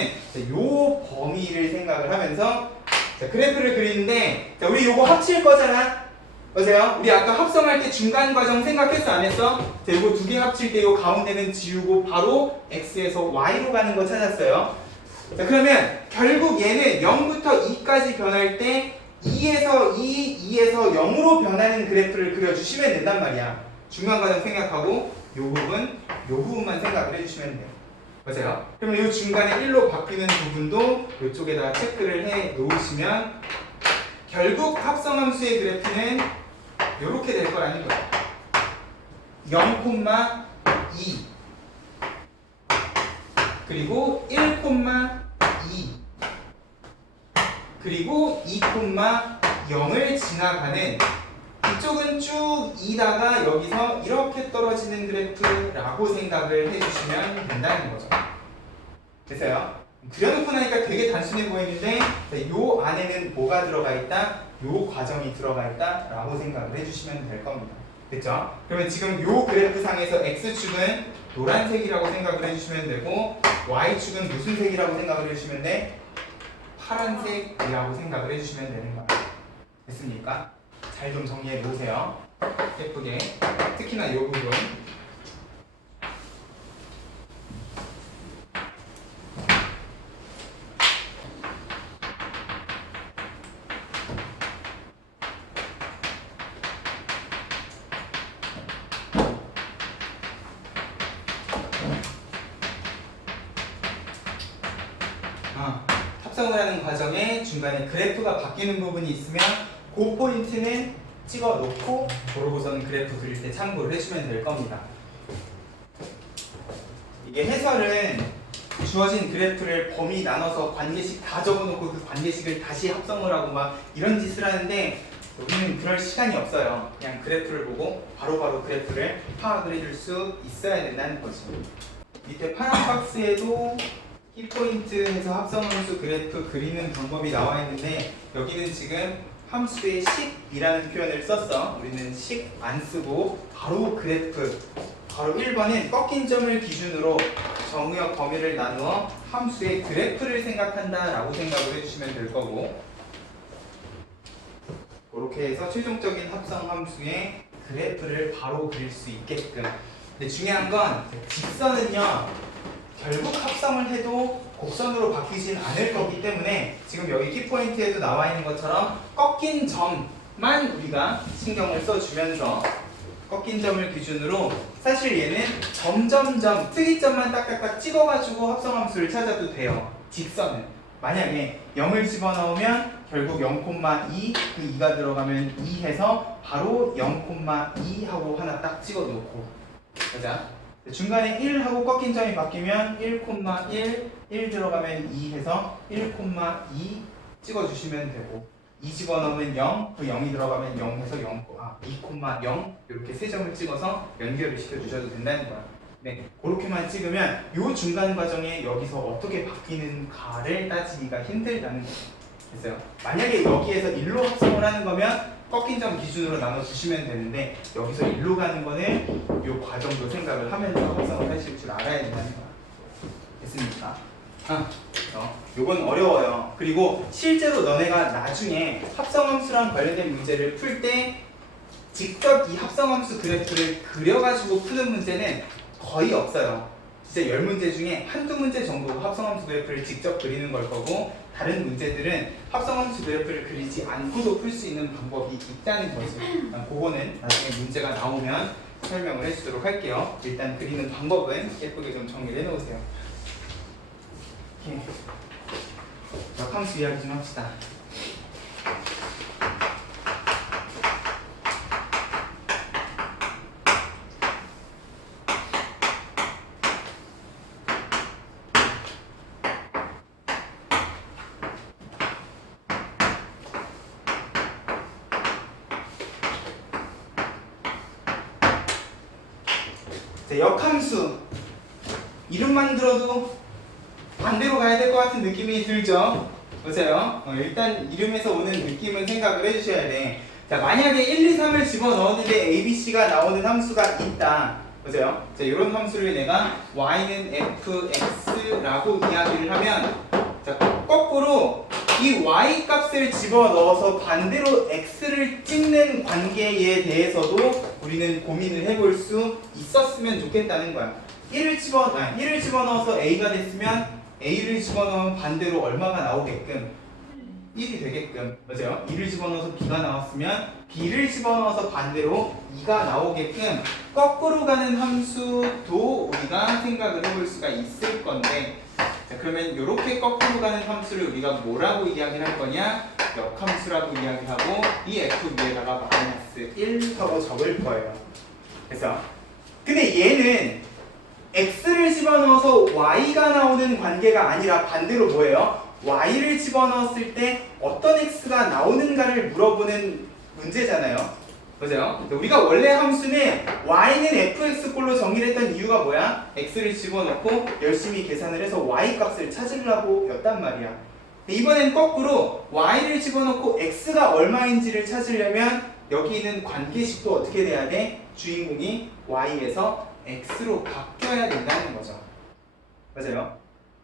요 범위를 생각을 하면서 자, 그래프를 그리는데 자, 우리 요거 합칠 거잖아. 맞아요? 우리 아까 합성할 때 중간 과정 생각했어 안 했어? 자, 요거 두 개 합칠 때 요 가운데는 지우고 바로 x에서 y로 가는 거 찾았어요. 자, 그러면 결국 얘는 0부터 2까지 변할 때 2에서 2에서 0으로 변하는 그래프를 그려주시면 된단 말이야. 중간 과정 생각하고 요 부분만 생각을 해주시면 돼요. 맞아요? 그러면 요 중간에 1로 바뀌는 부분도 이쪽에다가 체크를 해 놓으시면 결국 합성함수의 그래프는 이렇게 될 거라는 거예요. 0,2 그리고 1,2 그리고 2,0을 지나가는 이쪽은 쭉 이다가 여기서 이렇게 떨어지는 그래프라고 생각을 해주시면 된다는 거죠. 됐어요? 그려놓고 나니까 되게 단순해 보이는데 요 안에는 뭐가 들어가 있다? 요 과정이 들어가 있다 라고 생각을 해주시면 될 겁니다. 됐죠? 그러면 지금 요 그래프 상에서 X축은 노란색이라고 생각을 해주시면 되고 Y축은 무슨 색이라고 생각을 해주시면 돼? 파란색이라고 생각을 해주시면 되는 거예요. 됐습니까? 잘 좀 정리해 놓으세요. 예쁘게. 특히나 이 부분. 합성을 하는 과정에 중간에 그래프가 바뀌는 부분이 있으면 그 포인트는 찍어 놓고 그러고서는 그래프 그릴 때 참고를 해주면 될 겁니다. 이게 해설은 주어진 그래프를 범위 나눠서 관계식 다 적어놓고 그 관계식을 다시 합성을 하고 막 이런 짓을 하는데 우리는 그럴 시간이 없어요. 그냥 그래프를 보고 바로바로 그래프를 파악을 해줄 수 있어야 된다는 거죠. 밑에 파란 박스에도 키포인트 해서 합성함수 그래프 그리는 방법이 나와 있는데 여기는 지금 함수의 식이라는 표현을 썼어. 우리는 식 안 쓰고 바로 그래프, 바로 1번은 꺾인 점을 기준으로 정의역 범위를 나누어 함수의 그래프를 생각한다 라고 생각을 해주시면 될 거고 그렇게 해서 최종적인 합성함수의 그래프를 바로 그릴 수 있게끔. 근데 중요한 건 직선은요 결국 합성을 해도 곡선으로 바뀌진 않을 거기 때문에 지금 여기 키포인트에도 나와 있는 것처럼 꺾인 점만 우리가 신경을 써주면서 꺾인 점을 기준으로 사실 얘는 점점점 특이점만 딱딱딱 찍어가지고 합성함수를 찾아도 돼요. 직선은 만약에 0을 집어넣으면 결국 0,2 그 2가 들어가면 2 해서 바로 0,2 하고 하나 딱 찍어놓고 보자. 중간에 1하고 꺾인 점이 바뀌면 1,1, 1 들어가면 2 해서 1,2 찍어주시면 되고 2 집어넣으면 0, 그 0이 들어가면 0 해서 2,0 이렇게 세 점을 찍어서 연결을 시켜주셔도 된다는 거야. 네, 그렇게만 찍으면 이 중간 과정에 여기서 어떻게 바뀌는가를 따지기가 힘들다는 거죠. 됐어요? 만약에 여기에서 1로 합성을 하는 거면 꺾인 점 기준으로 나눠주시면 되는데 여기서 1로 가는 거는 이 과정도 생각을 하면서 합성을 하실 줄 알아야 된다는 거야. 됐습니까? 요건 어려워요. 그리고 실제로 너네가 나중에 합성함수랑 관련된 문제를 풀 때 직접 이 합성함수 그래프를 그려가지고 푸는 문제는 거의 없어요. 진짜 10문제 중에 한두 문제 정도 합성함수 그래프를 직접 그리는 걸 거고, 다른 문제들은 합성함수 그래프를 그리지 않고도 풀 수 있는 방법이 있다는 거죠. 그거는 나중에 문제가 나오면 설명을 해주도록 할게요. 일단 그리는 방법은 예쁘게 좀 정리를 해놓으세요. 이렇게 역함수 이야기 좀 합시다. 역함수 이름만 들어도 반대로 가야 될 것 같은 느낌이 들죠? 보세요. 일단 이름에서 오는 느낌은 생각을 해주셔야 돼. 자, 만약에 1, 2, 3을 집어넣었는데 A, B, C가 나오는 함수가 있다. 보세요. 자, 이런 함수를 내가 y는 fx라고 이야기를 하면, 자, 거꾸로 이 y 값을 집어넣어서 반대로 x를 찍는 관계에 대해서도 우리는 고민을 해볼 수 있었으면 좋겠다는 거야. 1을 집어넣어서 a가 됐으면 a를 집어넣으면 반대로 얼마가 나오게끔 1이 되게끔, 맞아요? 2를 집어넣어서 b가 나왔으면 b를 집어넣어서 반대로 2가 나오게끔 거꾸로 가는 함수도 우리가 생각을 해볼 수가 있을 건데, 자, 그러면 이렇게 거꾸로 가는 함수를 우리가 뭐라고 이야기를 할 거냐? 역함수라고 이야기하고 이 f 위에다가 마이너스 1 하고 적을 거예요. 그래서 근데 얘는 x를 집어넣어서 y가 나오는 관계가 아니라 반대로 뭐예요? y를 집어넣었을 때 어떤 x가 나오는가를 물어보는 문제잖아요. 보세요. 우리가 원래 함수는 y는 fx꼴로 정의를 했던 이유가 뭐야? x를 집어넣고 열심히 계산을 해서 y 값을 찾으려고 였단 말이야. 이번엔 거꾸로 y를 집어넣고 x가 얼마인지를 찾으려면 여기 있는 관계식도 어떻게 돼야 돼? 주인공이 y에서 x로 바뀌어야 된다는 거죠. 맞아요?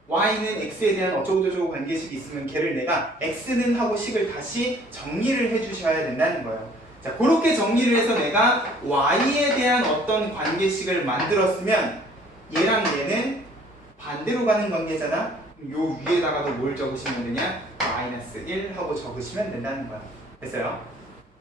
y는 x에 대한 어쩌고저쩌고 관계식이 있으면 걔를 내가 x는 하고 식을 다시 정리를 해주셔야 된다는 거예요. 자, 그렇게 정리를 해서 내가 y에 대한 어떤 관계식을 만들었으면 얘랑 얘는 반대로 가는 관계잖아? 요 위에다가도 뭘 적으시면 되냐? 마이너스 1 하고 적으시면 된다는 거야. 됐어요?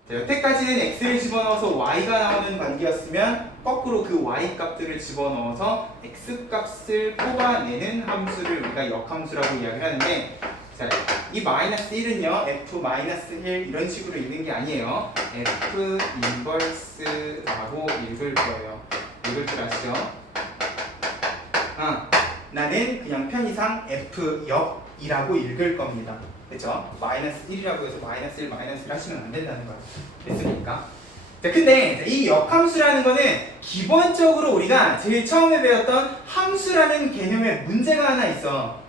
자, 여태까지는 x를 집어넣어서 y가 나오는 관계였으면 거꾸로 그 y 값들을 집어넣어서 x 값을 뽑아내는 함수를 우리가 역함수라고 이야기를 하는데, 자, 이 마이너스 1은요 f 마이너스 1 이런 식으로 읽는 게 아니에요. f 인버스라고 읽을 거예요. 읽을 줄 아시죠? 나는 그냥 편의상 f 역이라고 읽을 겁니다. 그렇죠? 마이너스 1이라고 해서 마이너스 1 마이너스 1 하시면 안 된다는 거예요. 됐습니까? 자, 근데 이 역함수라는 거는 기본적으로 우리가 제일 처음에 배웠던 함수라는 개념에 문제가 하나 있어.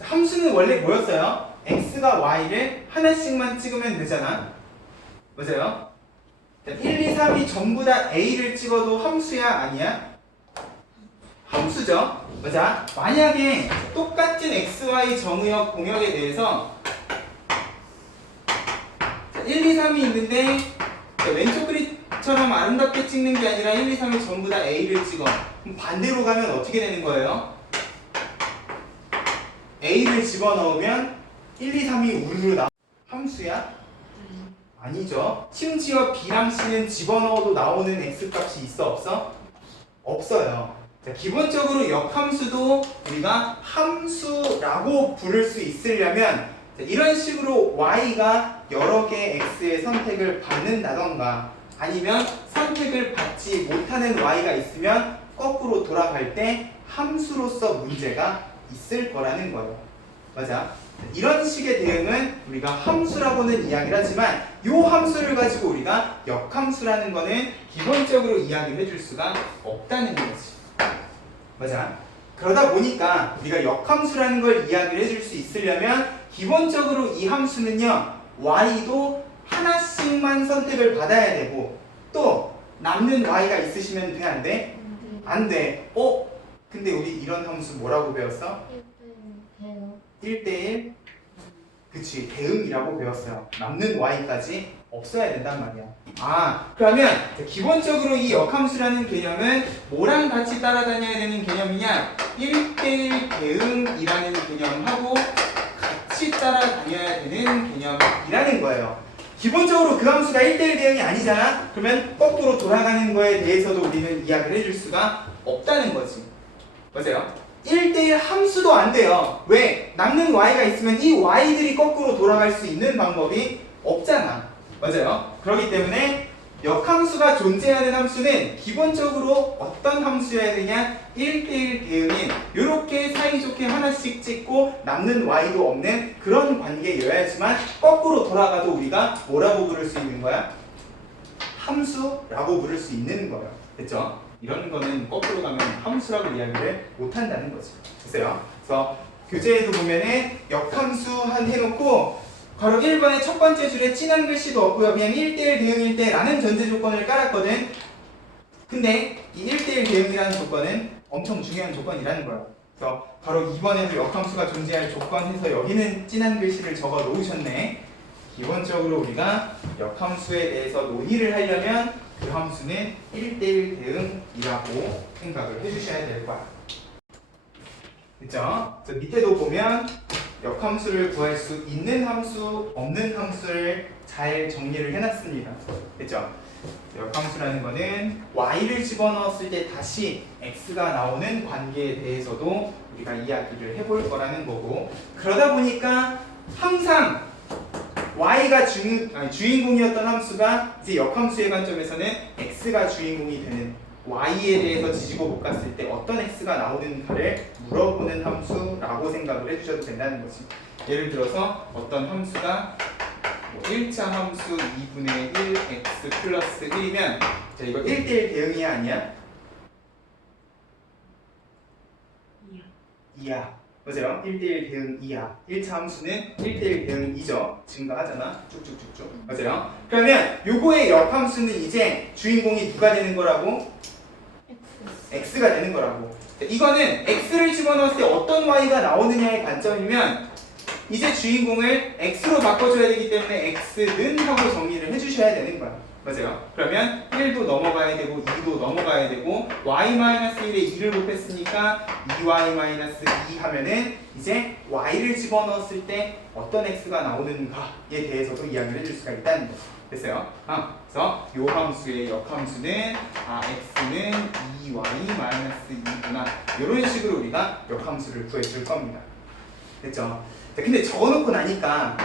함수는 원래 뭐였어요? x가 y를 하나씩만 찍으면 되잖아. 맞아요? 자, 1, 2, 3이 전부 다 a를 찍어도 함수야? 아니야? 함수죠? 맞아? 만약에 똑같은 xy 정의역 공역에 대해서 1, 2, 3이 있는데 왼쪽 그림처럼 아름답게 찍는 게 아니라 1, 2, 3이 전부 다 a를 찍어. 그럼 반대로 가면 어떻게 되는 거예요? a를 집어넣으면 1, 2, 3이 우르르 나와. 함수야? 아니죠. 심지어 b랑 c는 집어넣어도 나오는 x값이 있어 없어? 없어요. 자, 기본적으로 역함수도 우리가 함수라고 부를 수 있으려면 이런 식으로 y가 여러 개 x의 선택을 받는다던가, 아니면 선택을 받지 못하는 y가 있으면 거꾸로 돌아갈 때 함수로서 문제가 있을 거라는 거예요. 맞아? 이런 식의 대응은 우리가 함수라고는 이야기를 하지만 이 함수를 가지고 우리가 역함수라는 거는 기본적으로 이야기를 해줄 수가 없다는 거지. 맞아? 그러다 보니까 우리가 역함수라는 걸 이야기를 해줄 수 있으려면 기본적으로 이 함수는요 y도 하나씩만 선택을 받아야 되고, 또 남는 y가 있으시면 돼? 안 돼? 안 돼. 근데 우리 이런 함수 뭐라고 배웠어? 대응. 1대1 그치 대응이라고 배웠어요. 남는 y까지 없어야 된단 말이야. 그러면 기본적으로 이 역함수라는 개념은 뭐랑 같이 따라다녀야 되는 개념이냐? 1대1 대응이라는 개념하고 같이 따라다녀야 되는 개념이라는 거예요. 기본적으로 그 함수가 1대1 대응이 아니잖아? 그러면 거꾸로 돌아가는 거에 대해서도 우리는 이야기를 해줄 수가 없다는 거지. 맞아요? 1대1 함수도 안 돼요. 왜? 남는 y가 있으면 이 y들이 거꾸로 돌아갈 수 있는 방법이 없잖아. 맞아요? 그렇기 때문에 역함수가 존재하는 함수는 기본적으로 어떤 함수여야 되냐? 1대1 대응인 이렇게 사이좋게 하나씩 찍고 남는 y도 없는 그런 관계여야지만 거꾸로 돌아가도 우리가 뭐라고 부를 수 있는 거야? 함수라고 부를 수 있는 거예요. 됐죠? 이런 거는 거꾸로 가면 함수라고 이야기를 못한다는 거죠. 됐어요? 그래서 교재에도 보면은 역함수 한 해놓고 바로 1번의 첫 번째 줄에 진한 글씨도 없고요. 그냥 1대1 대응일 때 라는 전제 조건을 깔았거든. 근데 이 1대1 대응이라는 조건은 엄청 중요한 조건이라는 거예요. 그래서 바로 2번에도 역함수가 존재할 조건 해서 여기는 진한 글씨를 적어 놓으셨네. 기본적으로 우리가 역함수에 대해서 논의를 하려면 그 함수는 1대1 대응이라고 생각을 해주셔야 될 거야. 그쵸? 그래서 밑에도 보면 역함수를 구할 수 있는 함수, 없는 함수를 잘 정리를 해놨습니다. 그쵸? 역함수라는 거는 y를 집어넣었을 때 다시 x가 나오는 관계에 대해서도 우리가 이야기를 해볼 거라는 거고, 그러다 보니까 항상 y가 주인공이었던 함수가 이제 역함수의 관점에서는 x가 주인공이 되는, y에 대해서 지지고 볶았을 때 어떤 x가 나오는가를 물어보는 함수라고 생각을 해주셔도 된다는 거지. 예를 들어서 어떤 함수가 1차 함수 2분의 1 x 플러스 1이면 자, 이거 1대1 대응이야 아니야? 2야. 맞아요. 1대1 대응 2야. 1차 함수는 1대1 대응 2죠. 증가하잖아. 쭉쭉쭉쭉. 맞아요. 그러면 요거의 역함수는 이제 주인공이 누가 되는 거라고? x가 되는 거라고. 이거는 x를 집어넣었을 때 어떤 y가 나오느냐의 관점이면 이제 주인공을 x로 바꿔줘야 되기 때문에 x는 하고 정리를 해주셔야 되는 거야. 맞아요? 그러면 1도 넘어가야 되고 2도 넘어가야 되고 y-1에 2를 곱했으니까 2y-2 하면은 이제 y를 집어넣었을 때 어떤 x가 나오는가에 대해서도 이야기를 해줄 수가 있다는 거죠. 됐어요? 그래서 요 함수의 역함수는 x는 2y-2구나. 이런 식으로 우리가 역함수를 구해줄 겁니다. 됐죠? 근데 적어놓고 나니까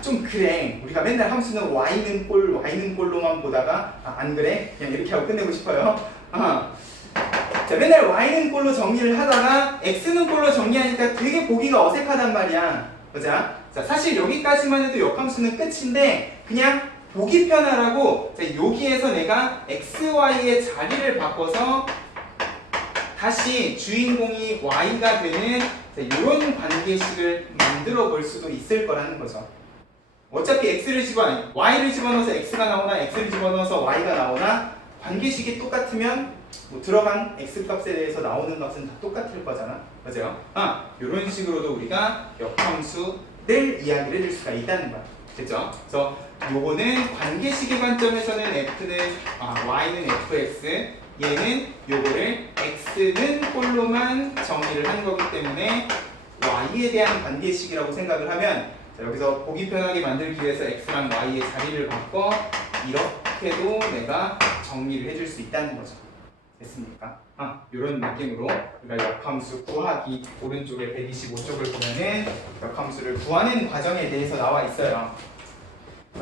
좀 그래. 우리가 맨날 함수는 y는 꼴로만 보다가 안 그래? 그냥 이렇게 하고 끝내고 싶어요. 자, 맨날 y는 꼴로 정리를 하다가 x는 꼴로 정리하니까 되게 보기가 어색하단 말이야. 보자. 자, 사실 여기까지만 해도 역함수는 끝인데 그냥 보기 편하라고 자, 여기에서 내가 x, y의 자리를 바꿔서 다시 주인공이 y가 되는 이런 관계식을 만들어 볼 수도 있을 거라는 거죠. 어차피 y를 집어넣어서 x가 나오나 x를 집어넣어서 y가 나오나 관계식이 똑같으면 뭐 들어간 x 값에 대해서 나오는 값은 다 똑같을 거잖아. 맞아요? 이런 식으로도 우리가 역함수를 이야기를 해줄 수가 있다는 거야. 됐죠? 그래서 요거는 관계식의 관점에서는 y는 fx, 얘는 요거를 x는 꼴로만 정리를 한 거기 때문에 y에 대한 관계식이라고 생각을 하면 자, 여기서 보기 편하게 만들기 위해서 x랑 y의 자리를 바꿔 이렇게도 내가 정리를 해줄 수 있다는 거죠. 됐습니까? 이런 느낌으로 우리가 역함수 구하기 오른쪽에 125쪽을 보면은 역함수를 구하는 과정에 대해서 나와 있어요.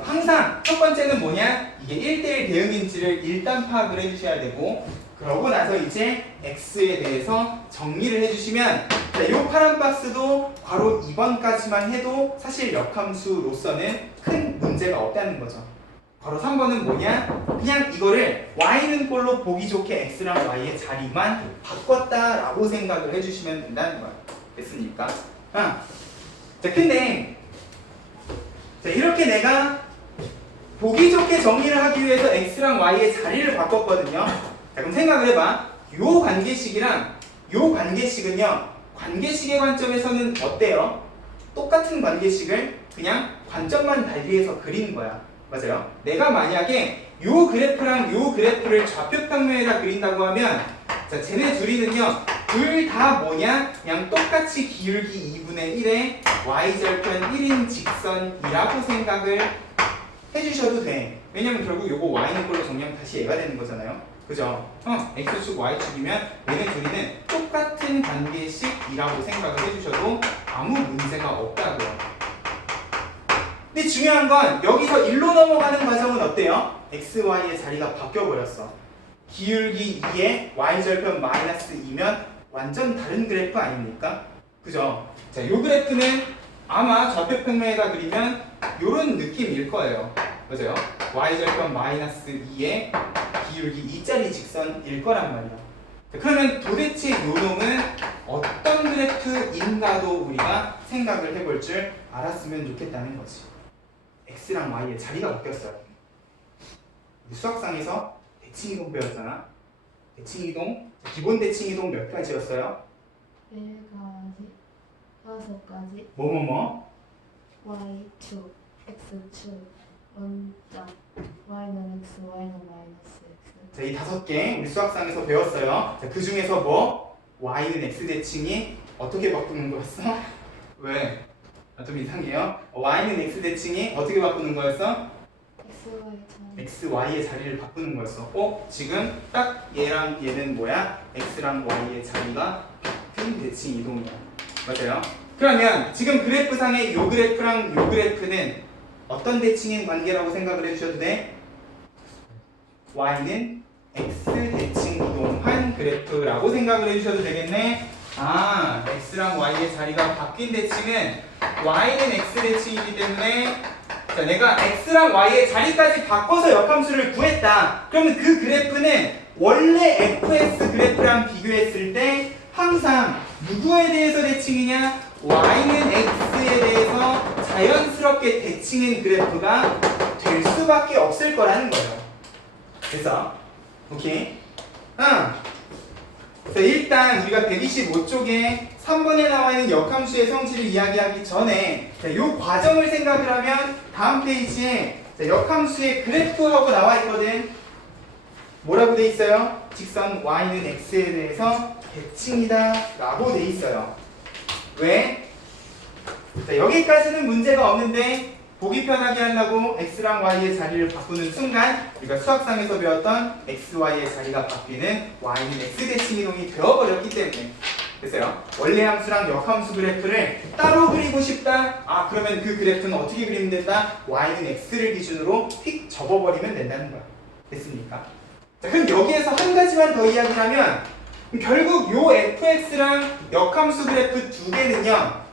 항상 첫 번째는 뭐냐? 이게 1대1 대응인지를 일단 파악을 해주셔야 되고 그러고 나서 이제 x에 대해서 정리를 해주시면 자, 이 파란 박스도 괄호 2번까지만 해도 사실 역함수로서는 큰 문제가 없다는 거죠. 괄호 3번은 뭐냐? 그냥 이거를 y는 꼴로 보기 좋게 x랑 y의 자리만 바꿨다라고 생각을 해주시면 된다는 거예요. 됐습니까? 자, 근데 자, 이렇게 내가 보기 좋게 정리를 하기 위해서 x랑 y의 자리를 바꿨거든요. 자, 그럼 생각을 해봐. 요 관계식이랑 요 관계식은요 관계식의 관점에서는 어때요? 똑같은 관계식을 그냥 관점만 달리해서 그리는 거야. 맞아요? 내가 만약에 요 그래프랑 요 그래프를 좌표평면에다 그린다고 하면 자, 쟤네 둘이는요 둘 다 뭐냐? 그냥 똑같이 기울기 2분의 1의 y절편 1인 직선이라고 생각을 해주셔도 돼. 왜냐면 결국 요거 y는 꼴로 정리하면 다시 얘가 되는 거잖아요. 그죠? x축 y축이면 얘네 둘이는 똑같은 관계식이라고 생각을 해주셔도 아무 문제가 없다고요. 근데 중요한 건 여기서 1로 넘어가는 과정은 어때요? x, y의 자리가 바뀌어버렸어. 기울기 2에 y절편 마이너스 2면 완전 다른 그래프 아닙니까? 그죠? 자, 요 그래프는 아마 좌표평면에다 그리면 요런 느낌일 거예요. 맞아요? y절편 마이너스 2에 기울기 2짜리 직선일 거란 말이야. 자, 그러면 도대체 요 놈은 어떤 그래프인가도 우리가 생각을 해볼 줄 알았으면 좋겠다는 거지. x랑 y의 자리가 바뀌었어요. 수학상에서 대칭이동 배웠잖아. 대칭이동, 기본 대칭이동 몇 가지였어요? 4가지, 5가지, 뭐뭐뭐? y축, x축, 원점, y는 x, y는 마이너스 x. 자, 이 5개 우리 수학상에서 배웠어요. 자, 그 중에서 뭐? y는 x 대칭이 어떻게 바꾸는 거였어? 왜? 좀 이상해요. y는 x 대칭이 어떻게 바꾸는 거였어? x, y 자리. x, y의 자리를 바꾸는 거였어. 지금 딱 얘랑 얘는 뭐야? x랑 y의 자리가 바뀐 대칭 이동이야. 맞아요? 그러면 지금 그래프상의 요 그래프랑 요 그래프는 어떤 대칭인 관계라고 생각을 해주셔도 돼? y는 x 대칭 이동한 그래프라고 생각을 해주셔도 되겠네. x랑 y의 자리가 바뀐 대칭은 y는 x 대칭이기 때문에 자, 내가 x랑 y의 자리까지 바꿔서 역함수를 구했다. 그러면 그 그래프는 원래 fx 그래프랑 비교했을 때 항상 누구에 대해서 대칭이냐? y는 x에 대해서 자연스럽게 대칭인 그래프가 될 수밖에 없을 거라는 거예요. 그래서 오케이? 자, 일단 우리가 125쪽에 3번에 나와 있는 역함수의 성질을 이야기하기 전에 자, 이 과정을 생각을 하면 다음 페이지에 자, 역함수의 그래프하고 나와 있거든. 뭐라고 돼 있어요? 직선 y는 x에 대해서 대칭이다 라고 돼 있어요. 왜? 자, 여기까지는 문제가 없는데 보기 편하게 하려고 x랑 y의 자리를 바꾸는 순간 우리가 수학상에서 배웠던 x, y의 자리가 바뀌는 y는 x 대칭 이동이 되어버렸기 때문에 됐어요. 원래 함수랑 역함수 그래프를 따로 그리고 싶다. 그러면 그 그래프는 어떻게 그리면 된다? y는 x를 기준으로 휙 접어버리면 된다는 거야. 됐습니까? 자, 그럼 여기에서 한 가지만 더 이야기하면 결국 요 fx랑 역함수 그래프 두 개는요.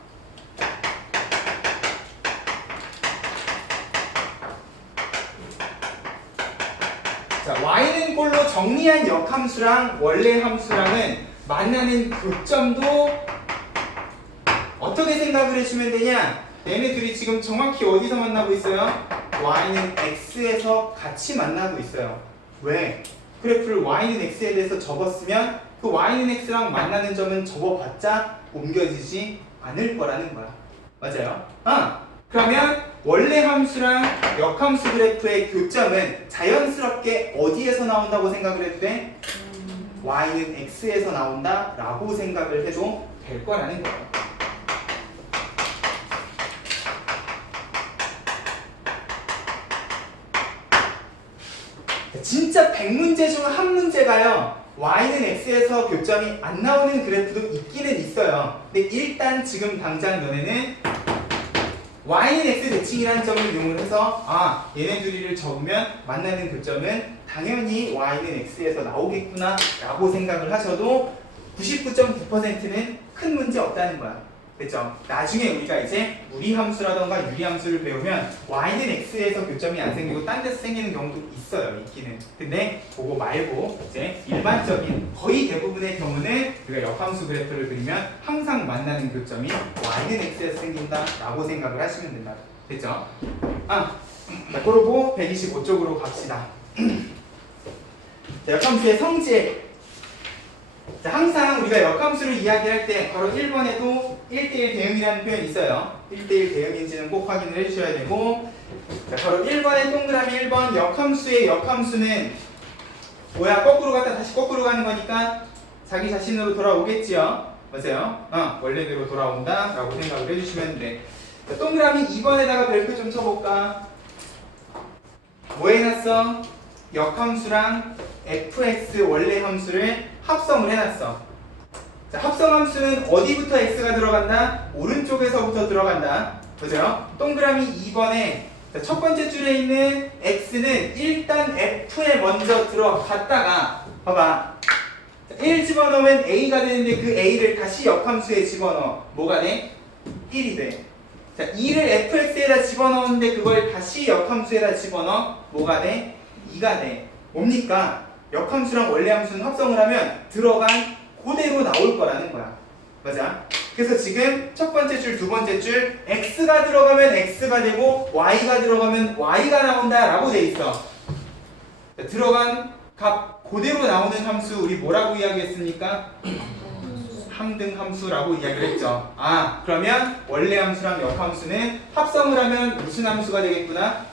자, y는 꼴로 정리한 역함수랑 원래 함수랑은 만나는 교점도 어떻게 생각을 해주면 되냐? 얘네들이 지금 정확히 어디서 만나고 있어요? y는 x에서 같이 만나고 있어요. 왜? 그래프를 y는 x에 대해서 접었으면 그 y는 x랑 만나는 점은 접어봤자 옮겨지지 않을 거라는 거야. 맞아요? 그러면 원래 함수랑 역함수 그래프의 교점은 자연스럽게 어디에서 나온다고 생각을 해도 돼? y는 x에서 나온다 라고 생각을 해도 될 거라는 거예요. 진짜 100문제 중 한 문제가요. y는 x에서 교점이 안 나오는 그래프도 있기는 있어요. 근데 일단 지금 당장 너네는 y는 x 대칭이라는 점을 이용을 해서 얘네 둘이를 접으면 만나는 교점은 당연히 y는 x에서 나오겠구나 라고 생각을 하셔도 99.9%는 큰 문제 없다는 거야. 됐죠? 나중에 우리가 이제 무리함수라던가 유리함수를 배우면 y는 x에서 교점이 안 생기고 딴 데서 생기는 경우도 있어요. 있기는. 근데 그거 말고 이제 일반적인 거의 대부분의 경우는 우리가 역함수 그래프를 그리면 항상 만나는 교점이 y는 x에서 생긴다 라고 생각을 하시면 된다. 됐죠? 자, 그러고 125쪽으로 갑시다. 자, 역함수의 성질 자, 항상 우리가 역함수를 이야기할 때 바로 1번에도 1대1 대응이라는 표현이 있어요. 1대1 대응인지는 꼭 확인을 해주셔야 되고, 자, 바로 1번의 동그라미 1번 역함수의 역함수는 뭐야? 거꾸로 갔다 다시 거꾸로 가는 거니까 자기 자신으로 돌아오겠지요. 맞아요? 원래대로 돌아온다 라고 생각을 해주시면 돼. 자, 동그라미 2번에다가 별표 좀 쳐볼까? 뭐 해놨어? 역함수랑 fx 원래 함수를 합성을 해놨어. 자, 합성함수는 어디부터 x가 들어간다? 오른쪽에서부터 들어간다. 그죠? 동그라미 2번에 첫 번째 줄에 있는 x는 일단 f에 먼저 들어갔다가 봐봐. 1 집어넣으면 a가 되는데 그 a를 다시 역함수에 집어넣어. 뭐가 돼? 1이 돼. 자, 2를 fx에다 집어넣었는데 그걸 다시 역함수에다 집어넣어. 뭐가 돼? 2가 돼. 뭡니까? 역함수랑 원래함수는 합성을 하면 들어간 그대로 나올 거라는 거야. 맞아? 그래서 지금 첫 번째 줄, 두 번째 줄 x가 들어가면 x가 되고 y가 들어가면 y가 나온다 라고 돼 있어. 자, 들어간 값 그대로 나오는 함수 우리 뭐라고 이야기했습니까? 항등함수라고 이야기를 했죠. 아, 그러면 원래함수랑 역함수는 합성을 하면 무슨 함수가 되겠구나?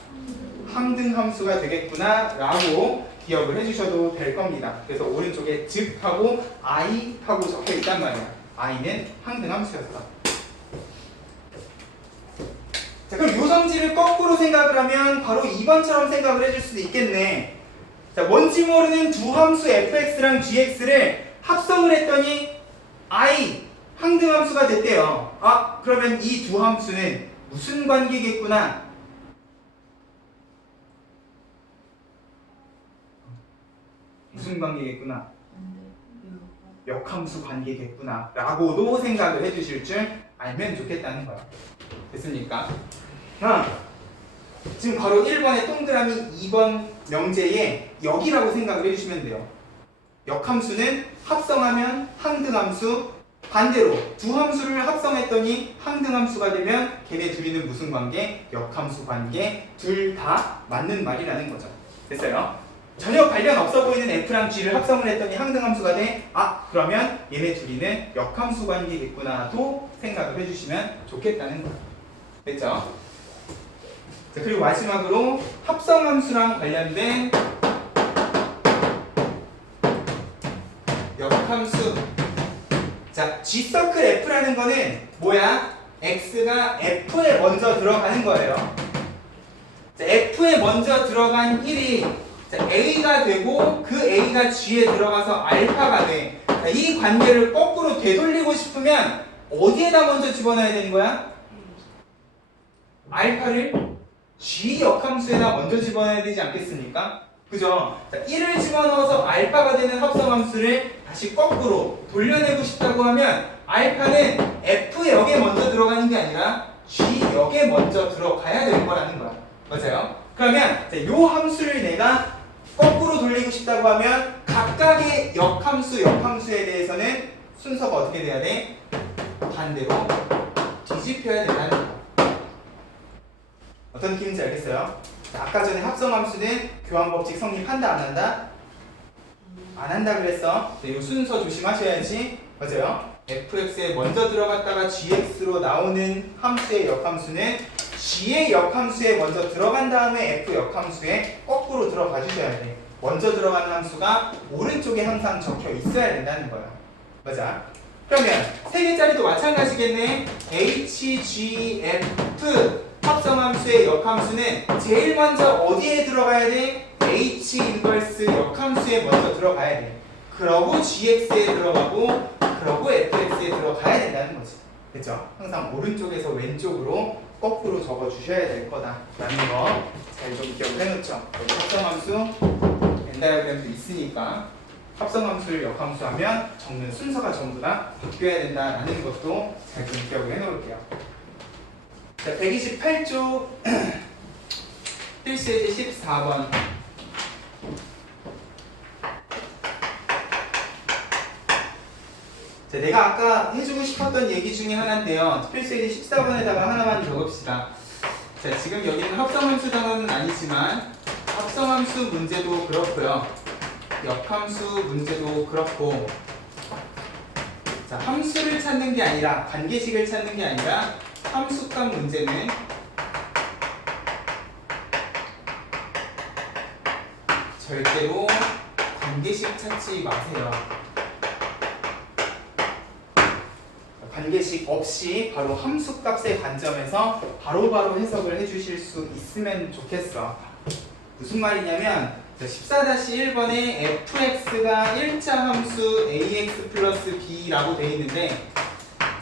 항등함수가 되겠구나 라고 기억을 해주셔도 될 겁니다. 그래서 오른쪽에 즉하고 i하고 적혀 있단 말이야. i는 항등함수였어. 자, 그럼 요 성질을 거꾸로 생각을 하면 바로 2번처럼 생각을 해줄 수도 있겠네. 자, 뭔지 모르는 두 함수 fx랑 gx를 합성을 했더니 i 항등함수가 됐대요. 아, 그러면 이 두 함수는 무슨 관계겠구나? 무슨 관계겠구나? 역함수 관계겠구나 라고도 생각을 해주실 줄 알면 좋겠다는 거야. 됐습니까? 지금 바로 1번의 동그라미 2번 명제에 여기라고 생각을 해주시면 돼요. 역함수는 합성하면 항등함수, 반대로 두 함수를 합성했더니 항등함수가 되면 걔네 둘이는 무슨 관계? 역함수 관계. 둘 다 맞는 말이라는 거죠. 됐어요? 전혀 관련 없어 보이는 f랑 g를 합성을 했더니 항등함수가 돼. 아, 그러면 얘네 둘이는 역함수 관계겠구나도 생각을 해주시면 좋겠다는 거예요. 됐죠? 자, 그리고 마지막으로 합성함수랑 관련된 역함수. 자, G서클 F라는 거는 뭐야? X가 F에 먼저 들어가는 거예요. 자, F에 먼저 들어간 1이 자, A가 되고 그 A가 G에 들어가서 알파가 돼. 자, 이 관계를 거꾸로 되돌리고 싶으면 어디에다 먼저 집어넣어야 되는 거야? 알파를 G 역함수에다 먼저 집어넣어야 되지 않겠습니까? 그죠? 자, 1을 집어넣어서 알파가 되는 합성함수를 다시 거꾸로 돌려내고 싶다고 하면 알파는 F역에 먼저 들어가는 게 아니라 G역에 먼저 들어가야 될 거라는 거야. 맞아요? 그러면 이 함수를 내가 거꾸로 돌리고 싶다고 하면 각각의 역함수에 대해서는 순서가 어떻게 돼야 돼? 반대로 뒤집혀야 된다는 거야. 어떤 느낌인지 알겠어요? 아까 전에 합성함수는 교환법칙 성립한다 안 한다? 안 한다 그랬어. 이 순서 조심하셔야지. 맞아요? fx에 먼저 들어갔다가 gx로 나오는 함수의 역함수는 g의 역함수에 먼저 들어간 다음에 f 역함수에 거꾸로 들어가 주셔야 돼. 먼저 들어가는 함수가 오른쪽에 항상 적혀 있어야 된다는 거야. 맞아? 그러면 세 개짜리도 마찬가지겠네. h, g, f 합성함수의 역함수는 제일 먼저 어디에 들어가야 돼? h 인버스 역함수에 먼저 들어가야 돼. 그러고 gx에 들어가고 그러고 fx에 들어가야 된다는 거지. 그렇죠? 항상 오른쪽에서 왼쪽으로 거꾸로 적어 주셔야 될 거다라는 거 잘 좀 기억해 놓죠. 여기 합성함수 벤다이어그램도 있으니까 합성함수를 역함수하면 적는 순서가 전부 다 바뀌어야 된다라는 것도 잘 좀 기억을 해 놓을게요. 자, 128쪽 필수예제 14번. 자, 내가 아까 해주고 싶었던 얘기 중에 하나인데요. 필수예제 14번에다가 하나만 적읍시다. 자, 지금 여기는 합성함수 단어는 아니지만 합성함수 문제도 그렇고요. 역함수 문제도 그렇고 자, 함수를 찾는 게 아니라 관계식을 찾는 게 아니라 함수값 문제는 절대로 관계식 찾지 마세요. 관계식 없이 바로 함수값의 관점에서 바로바로 해석을 해주실 수 있으면 좋겠어. 무슨 말이냐면 14-1번에 fx가 1차 함수 ax 플러스 b라고 되어 있는데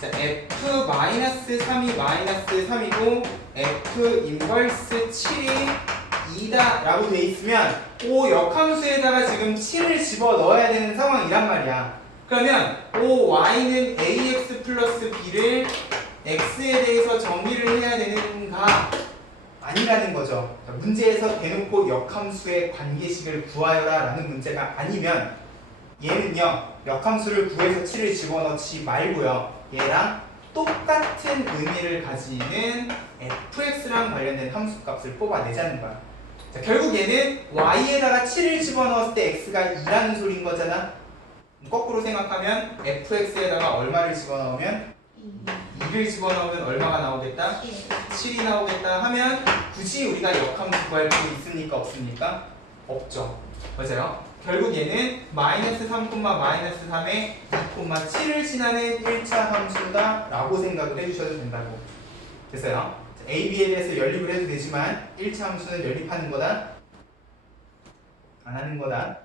자, f-3이 마이너스 3이고 f 인버스 7이 2다 라고 되어 있으면 O 역함수에다가 지금 7을 집어 넣어야 되는 상황이란 말이야. 그러면 OY는 AX 플러스 B를 X에 대해서 정의를 해야 되는가? 아니라는 거죠. 문제에서 대놓고 역함수의 관계식을 구하여라 라는 문제가 아니면 얘는요, 역함수를 구해서 7을 집어넣지 말고요, 얘랑 똑같은 의미를 가지는 fx랑 관련된 함수값을 뽑아내자는 거야. 자, 결국 얘는 y에다가 7을 집어넣었을 때 x가 2라는 소리인 거잖아. 거꾸로 생각하면 fx에다가 얼마를 집어넣으면 2를 집어넣으면 얼마가 나오겠다? 7이 나오겠다 하면 굳이 우리가 역함수 구할 필요 있습니까? 없습니까? 없죠. 맞아요? 결국 얘는 마이너스 3, 마이너스 3에 2,7을 지나는 1차 함수다 라고 생각을 해주셔도 된다고. 됐어요? A, B에 대해서 연립을 해도 되지만 1차 함수는 연립하는 거다? 안 하는 거다?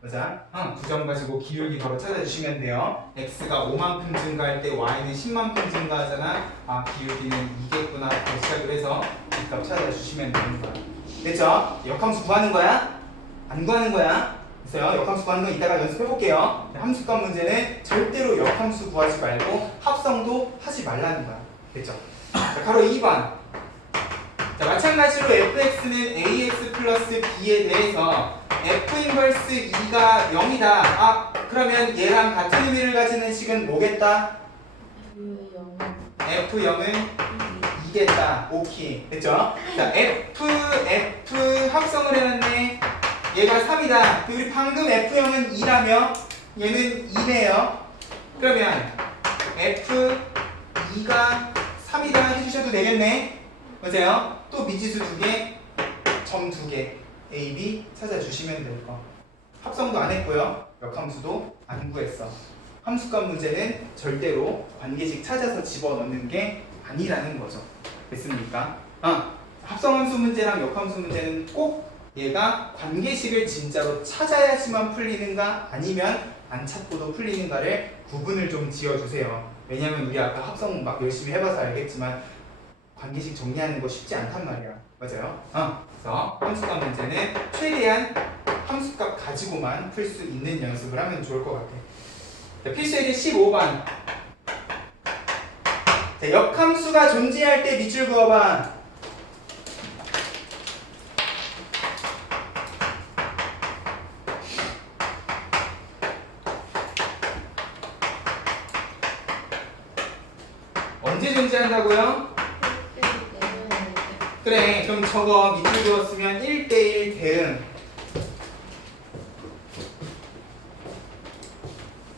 맞아? 두 점 가지고 기울기 바로 찾아주시면 돼요. x가 5만큼 증가할 때 y는 10만큼 증가하잖아. 아, 기울기는 2겠구나. 바로 시작을 해서 이 값 찾아주시면 되는 거야. 됐죠? 역함수 구하는 거야? 안 구하는 거야? 됐어요? 역함수 구하는 거 이따가 연습해볼게요. 함수값 문제는 절대로 역함수 구하지 말고 합성도 하지 말라는 거야. 됐죠? 자, 바로 2번. 자, 마찬가지로 fx는 ax 플러스 b에 대해서 f 인버스 2가 0이다. 아, 그러면 얘랑 같은 의미를 가지는 식은 뭐겠다? f0은 2겠다. 오케이. 됐죠? 자, f 합성을 해놨네. 얘가 3이다. 우리 방금 f0은 2라며 얘는 2네요. 그러면 f2가 3이다 해주셔도 되겠네. 맞아요? 또 미지수 2개, 점 2개, A, B 찾아주시면 될 거. 합성도 안 했고요. 역함수도 안 구했어. 함수값 문제는 절대로 관계식 찾아서 집어넣는 게 아니라는 거죠. 됐습니까? 합성함수 문제랑 역함수 문제는 꼭 얘가 관계식을 진짜로 찾아야지만 풀리는가 아니면 안 찾고도 풀리는가를 구분을 좀 지어주세요. 왜냐면 우리 아까 합성 막 열심히 해봐서 알겠지만 관계식 정리하는 거 쉽지 않단 말이야. 맞아요? 그래서 함수값 문제는 최대한 함수값 가지고만 풀 수 있는 연습을 하면 좋을 것 같아. 자, 필수예제 15번. 자, 역함수가 존재할 때 밑줄 그어봐. 언제 존재한다고요? 그래, 그럼 저거 밑줄 그었으면 1대1 대응.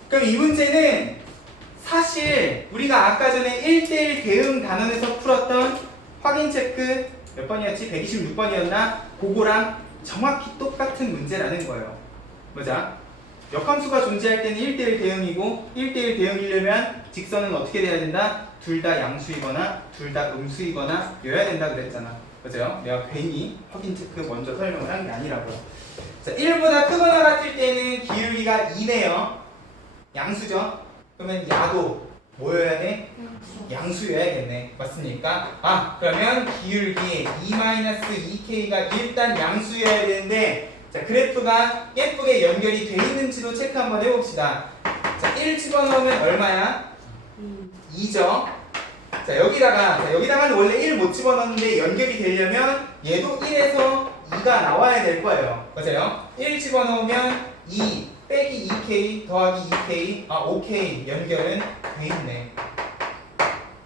그럼 이 문제는 사실 우리가 아까 전에 1대1 대응 단원에서 풀었던 확인 체크 몇 번이었지? 126번이었나? 그거랑 정확히 똑같은 문제라는 거예요. 맞아? 역함수가 존재할 때는 1대1 대응이고 1대1 대응이려면 직선은 어떻게 돼야 된다? 둘 다 양수이거나 둘 다 음수이거나 여야 된다 그랬잖아. 맞아요? 내가 괜히 확인 체크 먼저 설명을 한 게 아니라고요. 자, 1보다 크거나 같을 때는 기울기가 2네요. 양수죠? 그러면 야도 뭐여야 돼? 양수여야겠네. 맞습니까? 그러면 기울기 2-2k가 일단 양수여야 되는데 자, 그래프가 예쁘게 연결이 돼 있는지도 체크 한번 해봅시다. 자, 1 집어넣으면 얼마야? 2죠? 자, 여기다가는 원래 1 못 집어넣는데 연결이 되려면 얘도 1에서 2가 나와야 될 거예요. 맞아요? 1 집어넣으면 2 빼기 2k 더하기 2k 5k 연결은 돼 있네.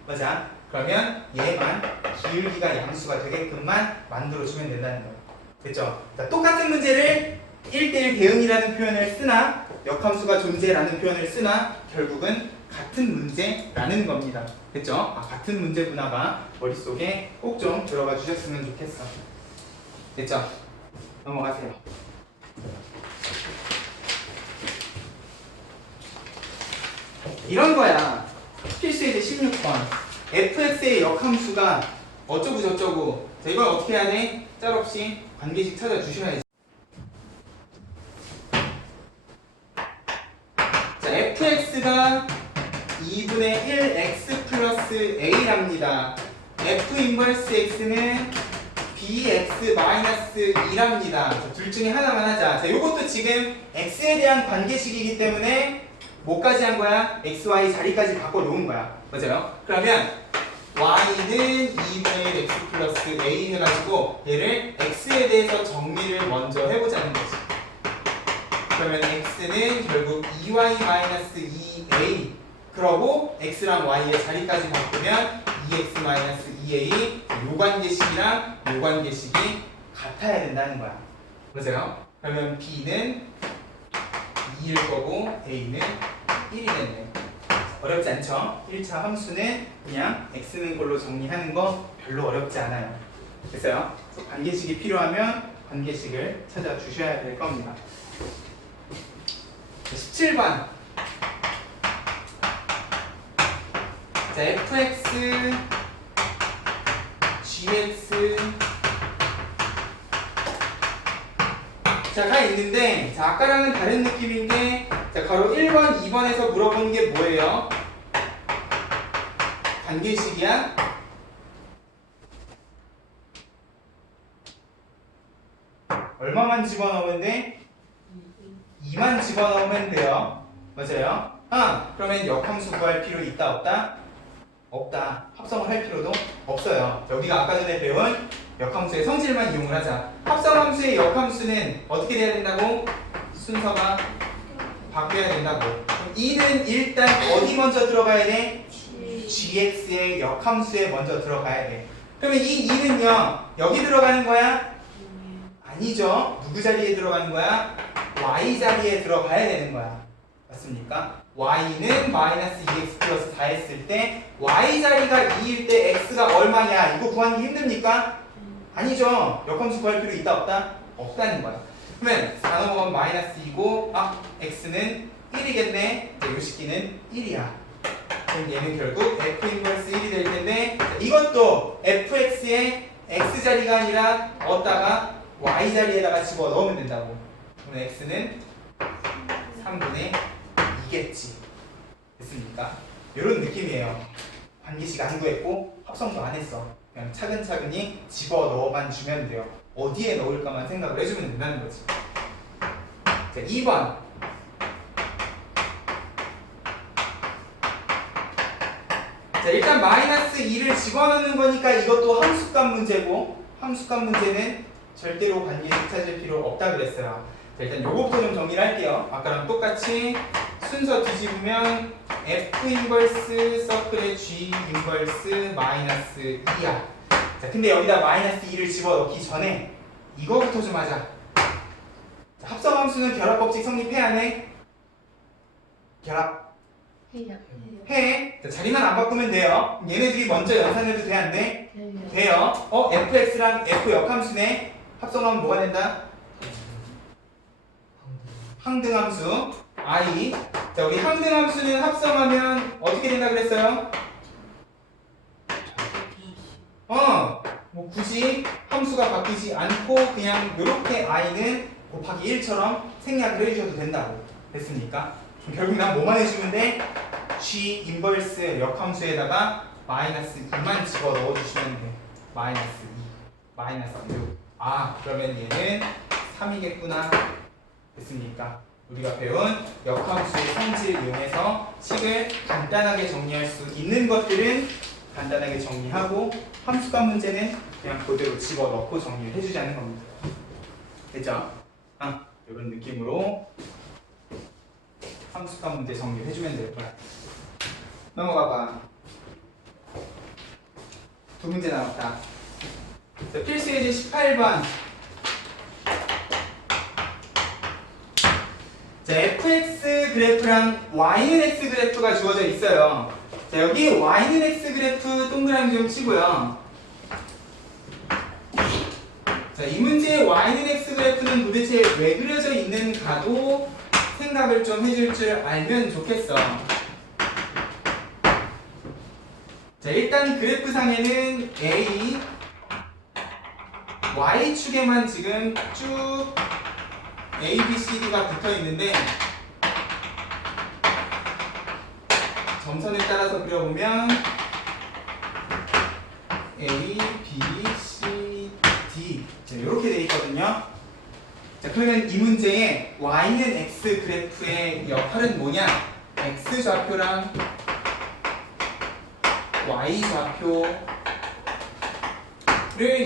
맞아? 그러면 얘만 기울기가 양수가 되게끔만 만들어주면 된다는 거예요. 됐죠? 자, 똑같은 문제를 1대1 대응이라는 표현을 쓰나 역함수가 존재라는 표현을 쓰나 결국은 같은 문제라는 겁니다. 됐죠? 같은 문제구나가 머릿속에 꼭 좀 들어가 주셨으면 좋겠어. 됐죠? 넘어가세요. 이런 거야. 필수예제 16번. fx의 역함수가 어쩌고 저쩌고. 자, 이걸 어떻게 해야 돼? 짤없이 관계식 찾아주셔야지. 자, fx가 2분의 1x 플러스 a랍니다. f 인버스 x는 bx 마이너스 2랍니다. 둘 중에 하나만 하자. 자, 요것도 지금 x에 대한 관계식이기 때문에 뭐까지 한 거야? x, y 자리까지 바꿔 놓은 거야. 맞아요? 그러면 y는 2분의 1 x 플러스 a 해가지고 얘를 x에 대해서 정리를 먼저 해보자는 거지. 그러면 x는 결국 2y 마이너스 2a 그러고 x랑 y의 자리까지 바꾸면 2x 마이너스 2a 요 관계식이랑 요 관계식이 같아야 된다는 거야. 맞아요? 그러면 b는 2일 거고 a는 1이 됐네. 어렵지 않죠? 1차 함수는 그냥 x는 걸로 정리하는 거 별로 어렵지 않아요. 됐어요? 관계식이 필요하면 관계식을 찾아주셔야 될 겁니다. 17번. 자, fx, gx 자가 있는데, 자, 아까랑은 다른 느낌인 게, 자, 가로 1번, 2번에서 물어보는 게 뭐예요? 관계식이야? 얼마만 집어넣으면 돼? 2만 집어넣으면 돼요. 맞아요? 그러면 역함수 구할 필요 있다 없다? 없다. 합성을 할 필요도 없어요. 자, 우리가 아까 전에 배운 역함수의 성질만 이용을 하자. 합성함수의 역함수는 어떻게 돼야 된다고? 순서가 바뀌어야 된다고. 그럼 2는 일단 어디 먼저 들어가야 돼? gx의 역함수에 먼저 들어가야 돼. 그러면 이 2는요 여기 들어가는 거야? 아니죠. 누구 자리에 들어가는 거야? y 자리에 들어가야 되는 거야. 맞습니까? y는 마이너스 2x 플러스 4 했을 때 y 자리가 2일 때 x가 얼마냐? 이거 구하기 힘듭니까? 아니죠. 역함수 구할 필요 있다 없다? 없다는 거야. 그러면 4 넘어가면 마이너스 2고 x는 1이겠네. 이 식기는 1이야. 그럼 얘는 결국 f 인버스 1이 될 텐데, 이것도 fx의 x 자리가 아니라 어디다가 y 자리에다가 집어 넣으면 된다고. 그러면 x는 3분의 2겠지. 됐습니까? 이런 느낌이에요. 관계식 안 구했고 합성도 안 했어. 그냥 차근차근히 집어 넣어만 주면 돼요. 어디에 넣을까만 생각을 해주면 된다는 거지. 자, 2번. 자, 일단 마이너스 2를 집어넣는 거니까 이것도 함수값 문제고, 함수값 문제는 절대로 관계식 찾을 필요 없다 그랬어요. 자, 일단 요거부터 좀 정리를 할게요. 아까랑 똑같이 순서 뒤집으면 f 인버스 서클의 g 인버스 마이너스 2야. 자, 근데 여기다 마이너스 2를 집어넣기 전에 이거부터 좀 하자. 자, 합성함수는 결합법칙 성립해야 해? 결합 해요. 해. 자, 자리만 안 바꾸면 돼요. 얘네들이 먼저 연산해도 돼, 안 돼? 돼요. fx랑 f 역함수네. 합성하면 뭐가 된다? 항등함수 i. 자, 우리 항등함수는 합성하면 어떻게 된다 그랬어요? 뭐 굳이 함수가 바뀌지 않고 그냥 이렇게 i는 곱하기 1처럼 생략을 해주셔도 된다고. 됐습니까? 그럼 결국 난 뭐만 해주면 돼? g 인버스 역함수에다가 마이너스 2만 집어 넣어주시면 돼. 마이너스 2, 마이너스 6. 그러면 얘는 3이겠구나. 됐습니까? 우리가 배운 역함수의 성질 이용해서 식을 간단하게 정리할 수 있는 것들은 간단하게 정리하고, 함수값 문제는 그냥 그대로 집어넣고 정리를 해주자는 겁니다. 됐죠? 이런 느낌으로 함수값 문제 정리를 해주면 될 거야. 넘어가봐. 두 문제 남았다. 자, 필수예제 18번. 자, fx 그래프랑 y는 x 그래프가 주어져 있어요. 자, 여기 y는 x 그래프 동그라미 좀 치고요. 자, 이 문제의 y는 x 그래프는 도대체 왜 그려져 있는가도 생각을 좀 해줄 줄 알면 좋겠어. 자, 일단 그래프상에는 a, y축에만 지금 쭉 a, b, c, d가 붙어 있는데 점선을 따라서 그려보면 a, b, c, d 자, 이렇게 돼 있거든요. 자, 그러면 이 문제에 y는 x 그래프의 역할은 뭐냐? x 좌표랑 y 좌표를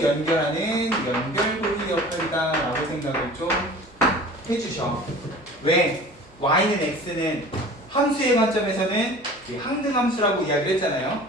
연결하는 연결고리 역할이다 라고 생각을 좀 해주셔. 왜? y는 x는 함수의 관점에서는 항등함수라고 이야기를 했잖아요.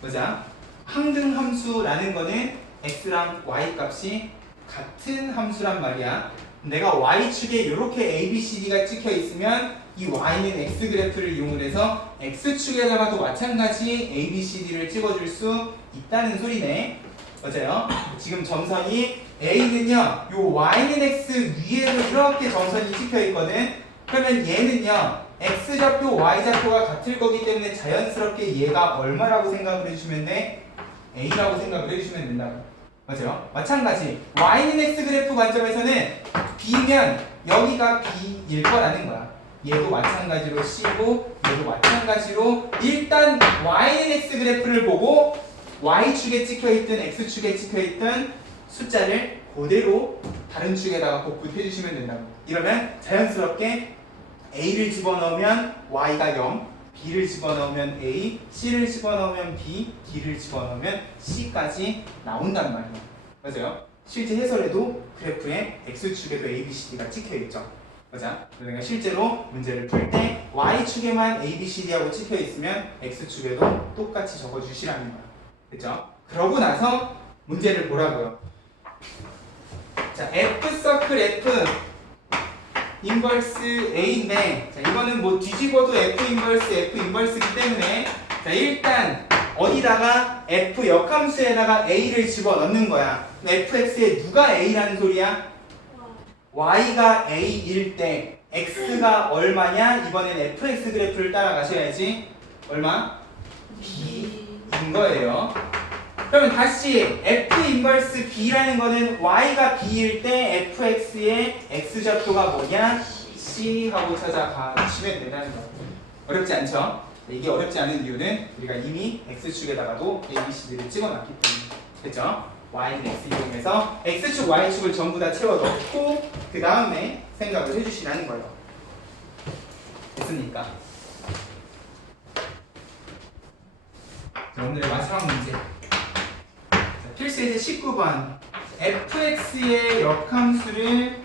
보자. 항등함수라는 거는 x랑 y 값이 같은 함수란 말이야. 내가 y축에 이렇게 a, b, c, d가 찍혀 있으면 이 y는 x 그래프를 이용을 해서 x축에다가도 마찬가지 a, b, c, d를 찍어줄 수 있다는 소리네. 맞아요? 지금 점선이 a는요, 요 y는 x 위에도 이렇게 점선이 찍혀 있거든. 그러면 얘는요, x 좌표, y 좌표가 같을 거기 때문에 자연스럽게 얘가 얼마라고 생각을 해주시면 돼? a라고 생각을 해주시면 된다고. 맞아요? 마찬가지 y는 x 그래프 관점에서는 b면 여기가 b일 거라는 거야. 얘도 마찬가지로 c고 얘도 마찬가지로 일단 y는 x 그래프를 보고 y축에 찍혀있든 x축에 찍혀있든 숫자를 그대로 다른 축에다가 복붙해 주시면 된다고. 이러면 자연스럽게 a를 집어넣으면 y가 0, b를 집어넣으면 a, c를 집어넣으면 b, d를 집어넣으면 c까지 나온단 말이에요. 맞아요? 실제 해설에도 그래프에 x축에도 a, b, c, d가 찍혀있죠. 맞아? 내가 실제로 문제를 풀 때 y축에만 a, b, c, d하고 찍혀있으면 x축에도 똑같이 적어주시라는 거야. 됐죠? 그러고 나서 문제를 보라고요. 자, f 서클 f 인버스 a인데, 자, 이거는 뭐 뒤집어도 f 인버스이기 때문에, 자, 일단 어디다가 f 역함수에다가 a를 집어넣는 거야. fx에 누가 a라는 소리야? y가 a일 때 x가 얼마냐? 이번엔 fx 그래프를 따라가셔야지. 얼마? b인 거예요. 그러면 다시 f 인버스 b라는 거는 y가 b일 때 fx의 x좌표가 뭐냐? c 하고 찾아가시면 된다는 거예요. 어렵지 않죠? 이게 어렵지 않은 이유는 우리가 이미 x축에다가도 a, b, c, d를 찍어놨기 때문에. 됐죠? y는 x 이용해서 x축, y축을 전부 다 채워 넣고 그 다음에 생각을 해주시라는 거예요. 됐습니까? 자, 오늘의 마지막 문제. 필수예제 19번 fx의 역함수를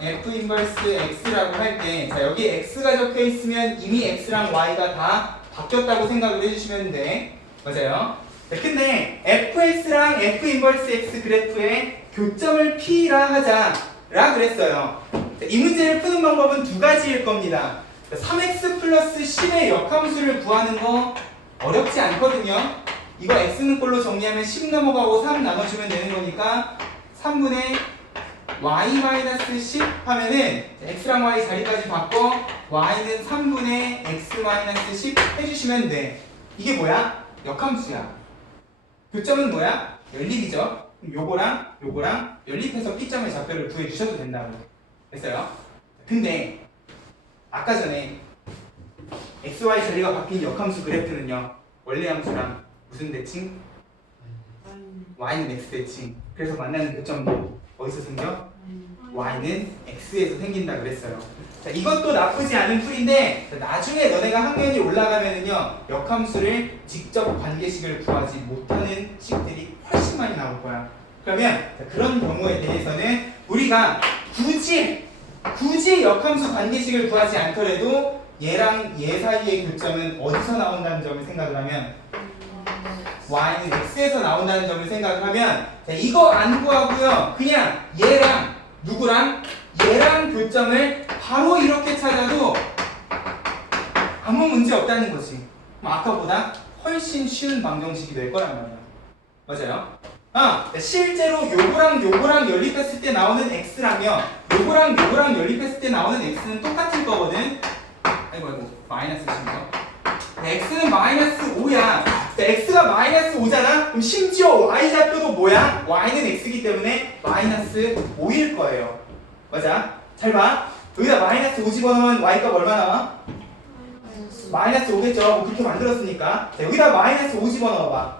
f 인버스 x라고 할 때, 자, 여기 x가 적혀 있으면 이미 x랑 y가 다 바뀌었다고 생각을 해주시면 돼. 맞아요? 자, 근데 fx랑 f 인버스 x 그래프의 교점을 p라 하자라 그랬어요. 자, 이 문제를 푸는 방법은 두 가지일 겁니다. 자, 3x 플러스 10의 역함수를 구하는 거 어렵지 않거든요. 이거 x는 꼴로 정리하면 10 넘어가고 3 나눠주면 되는 거니까 3분의 y-10 하면은 x랑 y 자리까지 바꿔 y는 3분의 x-10 해주시면 돼. 이게 뭐야? 역함수야. 교점은 뭐야? 연립이죠. 요거랑 요거랑 연립해서 P점의 좌표를 구해주셔도 된다고 했어요. 근데 아까 전에 xy 자리가 바뀐 역함수 그래프는요, 원래 함수랑 무슨 대칭? y는 x 대칭. 그래서 만나는 교점도 어디서 생겨? y는 x에서 생긴다 그랬어요. 자, 이것도 나쁘지 않은 풀인데, 나중에 너네가 학년이 올라가면은요, 역함수를 직접 관계식을 구하지 못하는 식들이 훨씬 많이 나올 거야. 그러면 자, 그런 경우에 대해서는 우리가 굳이 역함수 관계식을 구하지 않더라도 얘랑 얘 사이의 교점은 어디서 나온다는 점을 생각을 하면, y는 x에서 나온다는 점을 생각을 하면, 자, 이거 안 구하고요, 그냥 얘랑 누구랑? 얘랑 교점을 바로 이렇게 찾아도 아무 문제 없다는 거지. 그럼 아까보다 훨씬 쉬운 방정식이 될 거란 말이야. 맞아요? 실제로 요거랑 요거랑 연립했을 때 나오는 x라면 요거랑 요거랑 연립했을 때 나오는 x는 똑같을 거거든. 아이고 마이너스 심지어 x는 마이너스 5야. x가 마이너스 5잖아? 그럼 심지어 y좌표도 뭐야? y는 x이기 때문에 마이너스 5일 거예요. 맞아? 잘 봐. 여기다 마이너스 5 집어넣으면 y값 얼마 나와? 마이너스 5겠죠? 뭐 그렇게 만들었으니까. 자, 여기다 마이너스 5 집어넣어봐.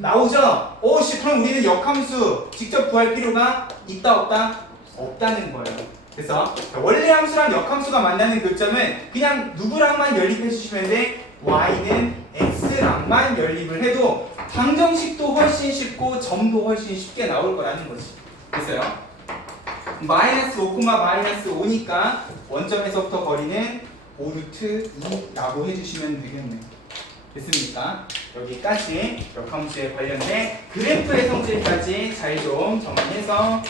나오죠? 오씨, 그럼 우리는 역함수 직접 구할 필요가 있다 없다? 없다는 거예요. 그래서 원래 함수랑 역함수가 만나는 교점은 그냥 누구랑만 연립해 주시면 돼. y는 x랑만 연립을 해도 방정식도 훨씬 쉽고 점도 훨씬 쉽게 나올 거라는 거지. 됐어요? 마이너스 5, 마이너스 5니까 원점에서부터 거리는 5루트 2라고 해주시면 되겠네요. 됐습니까? 여기까지 역함수에 관련된 그래프의 성질까지 잘 좀 정리해서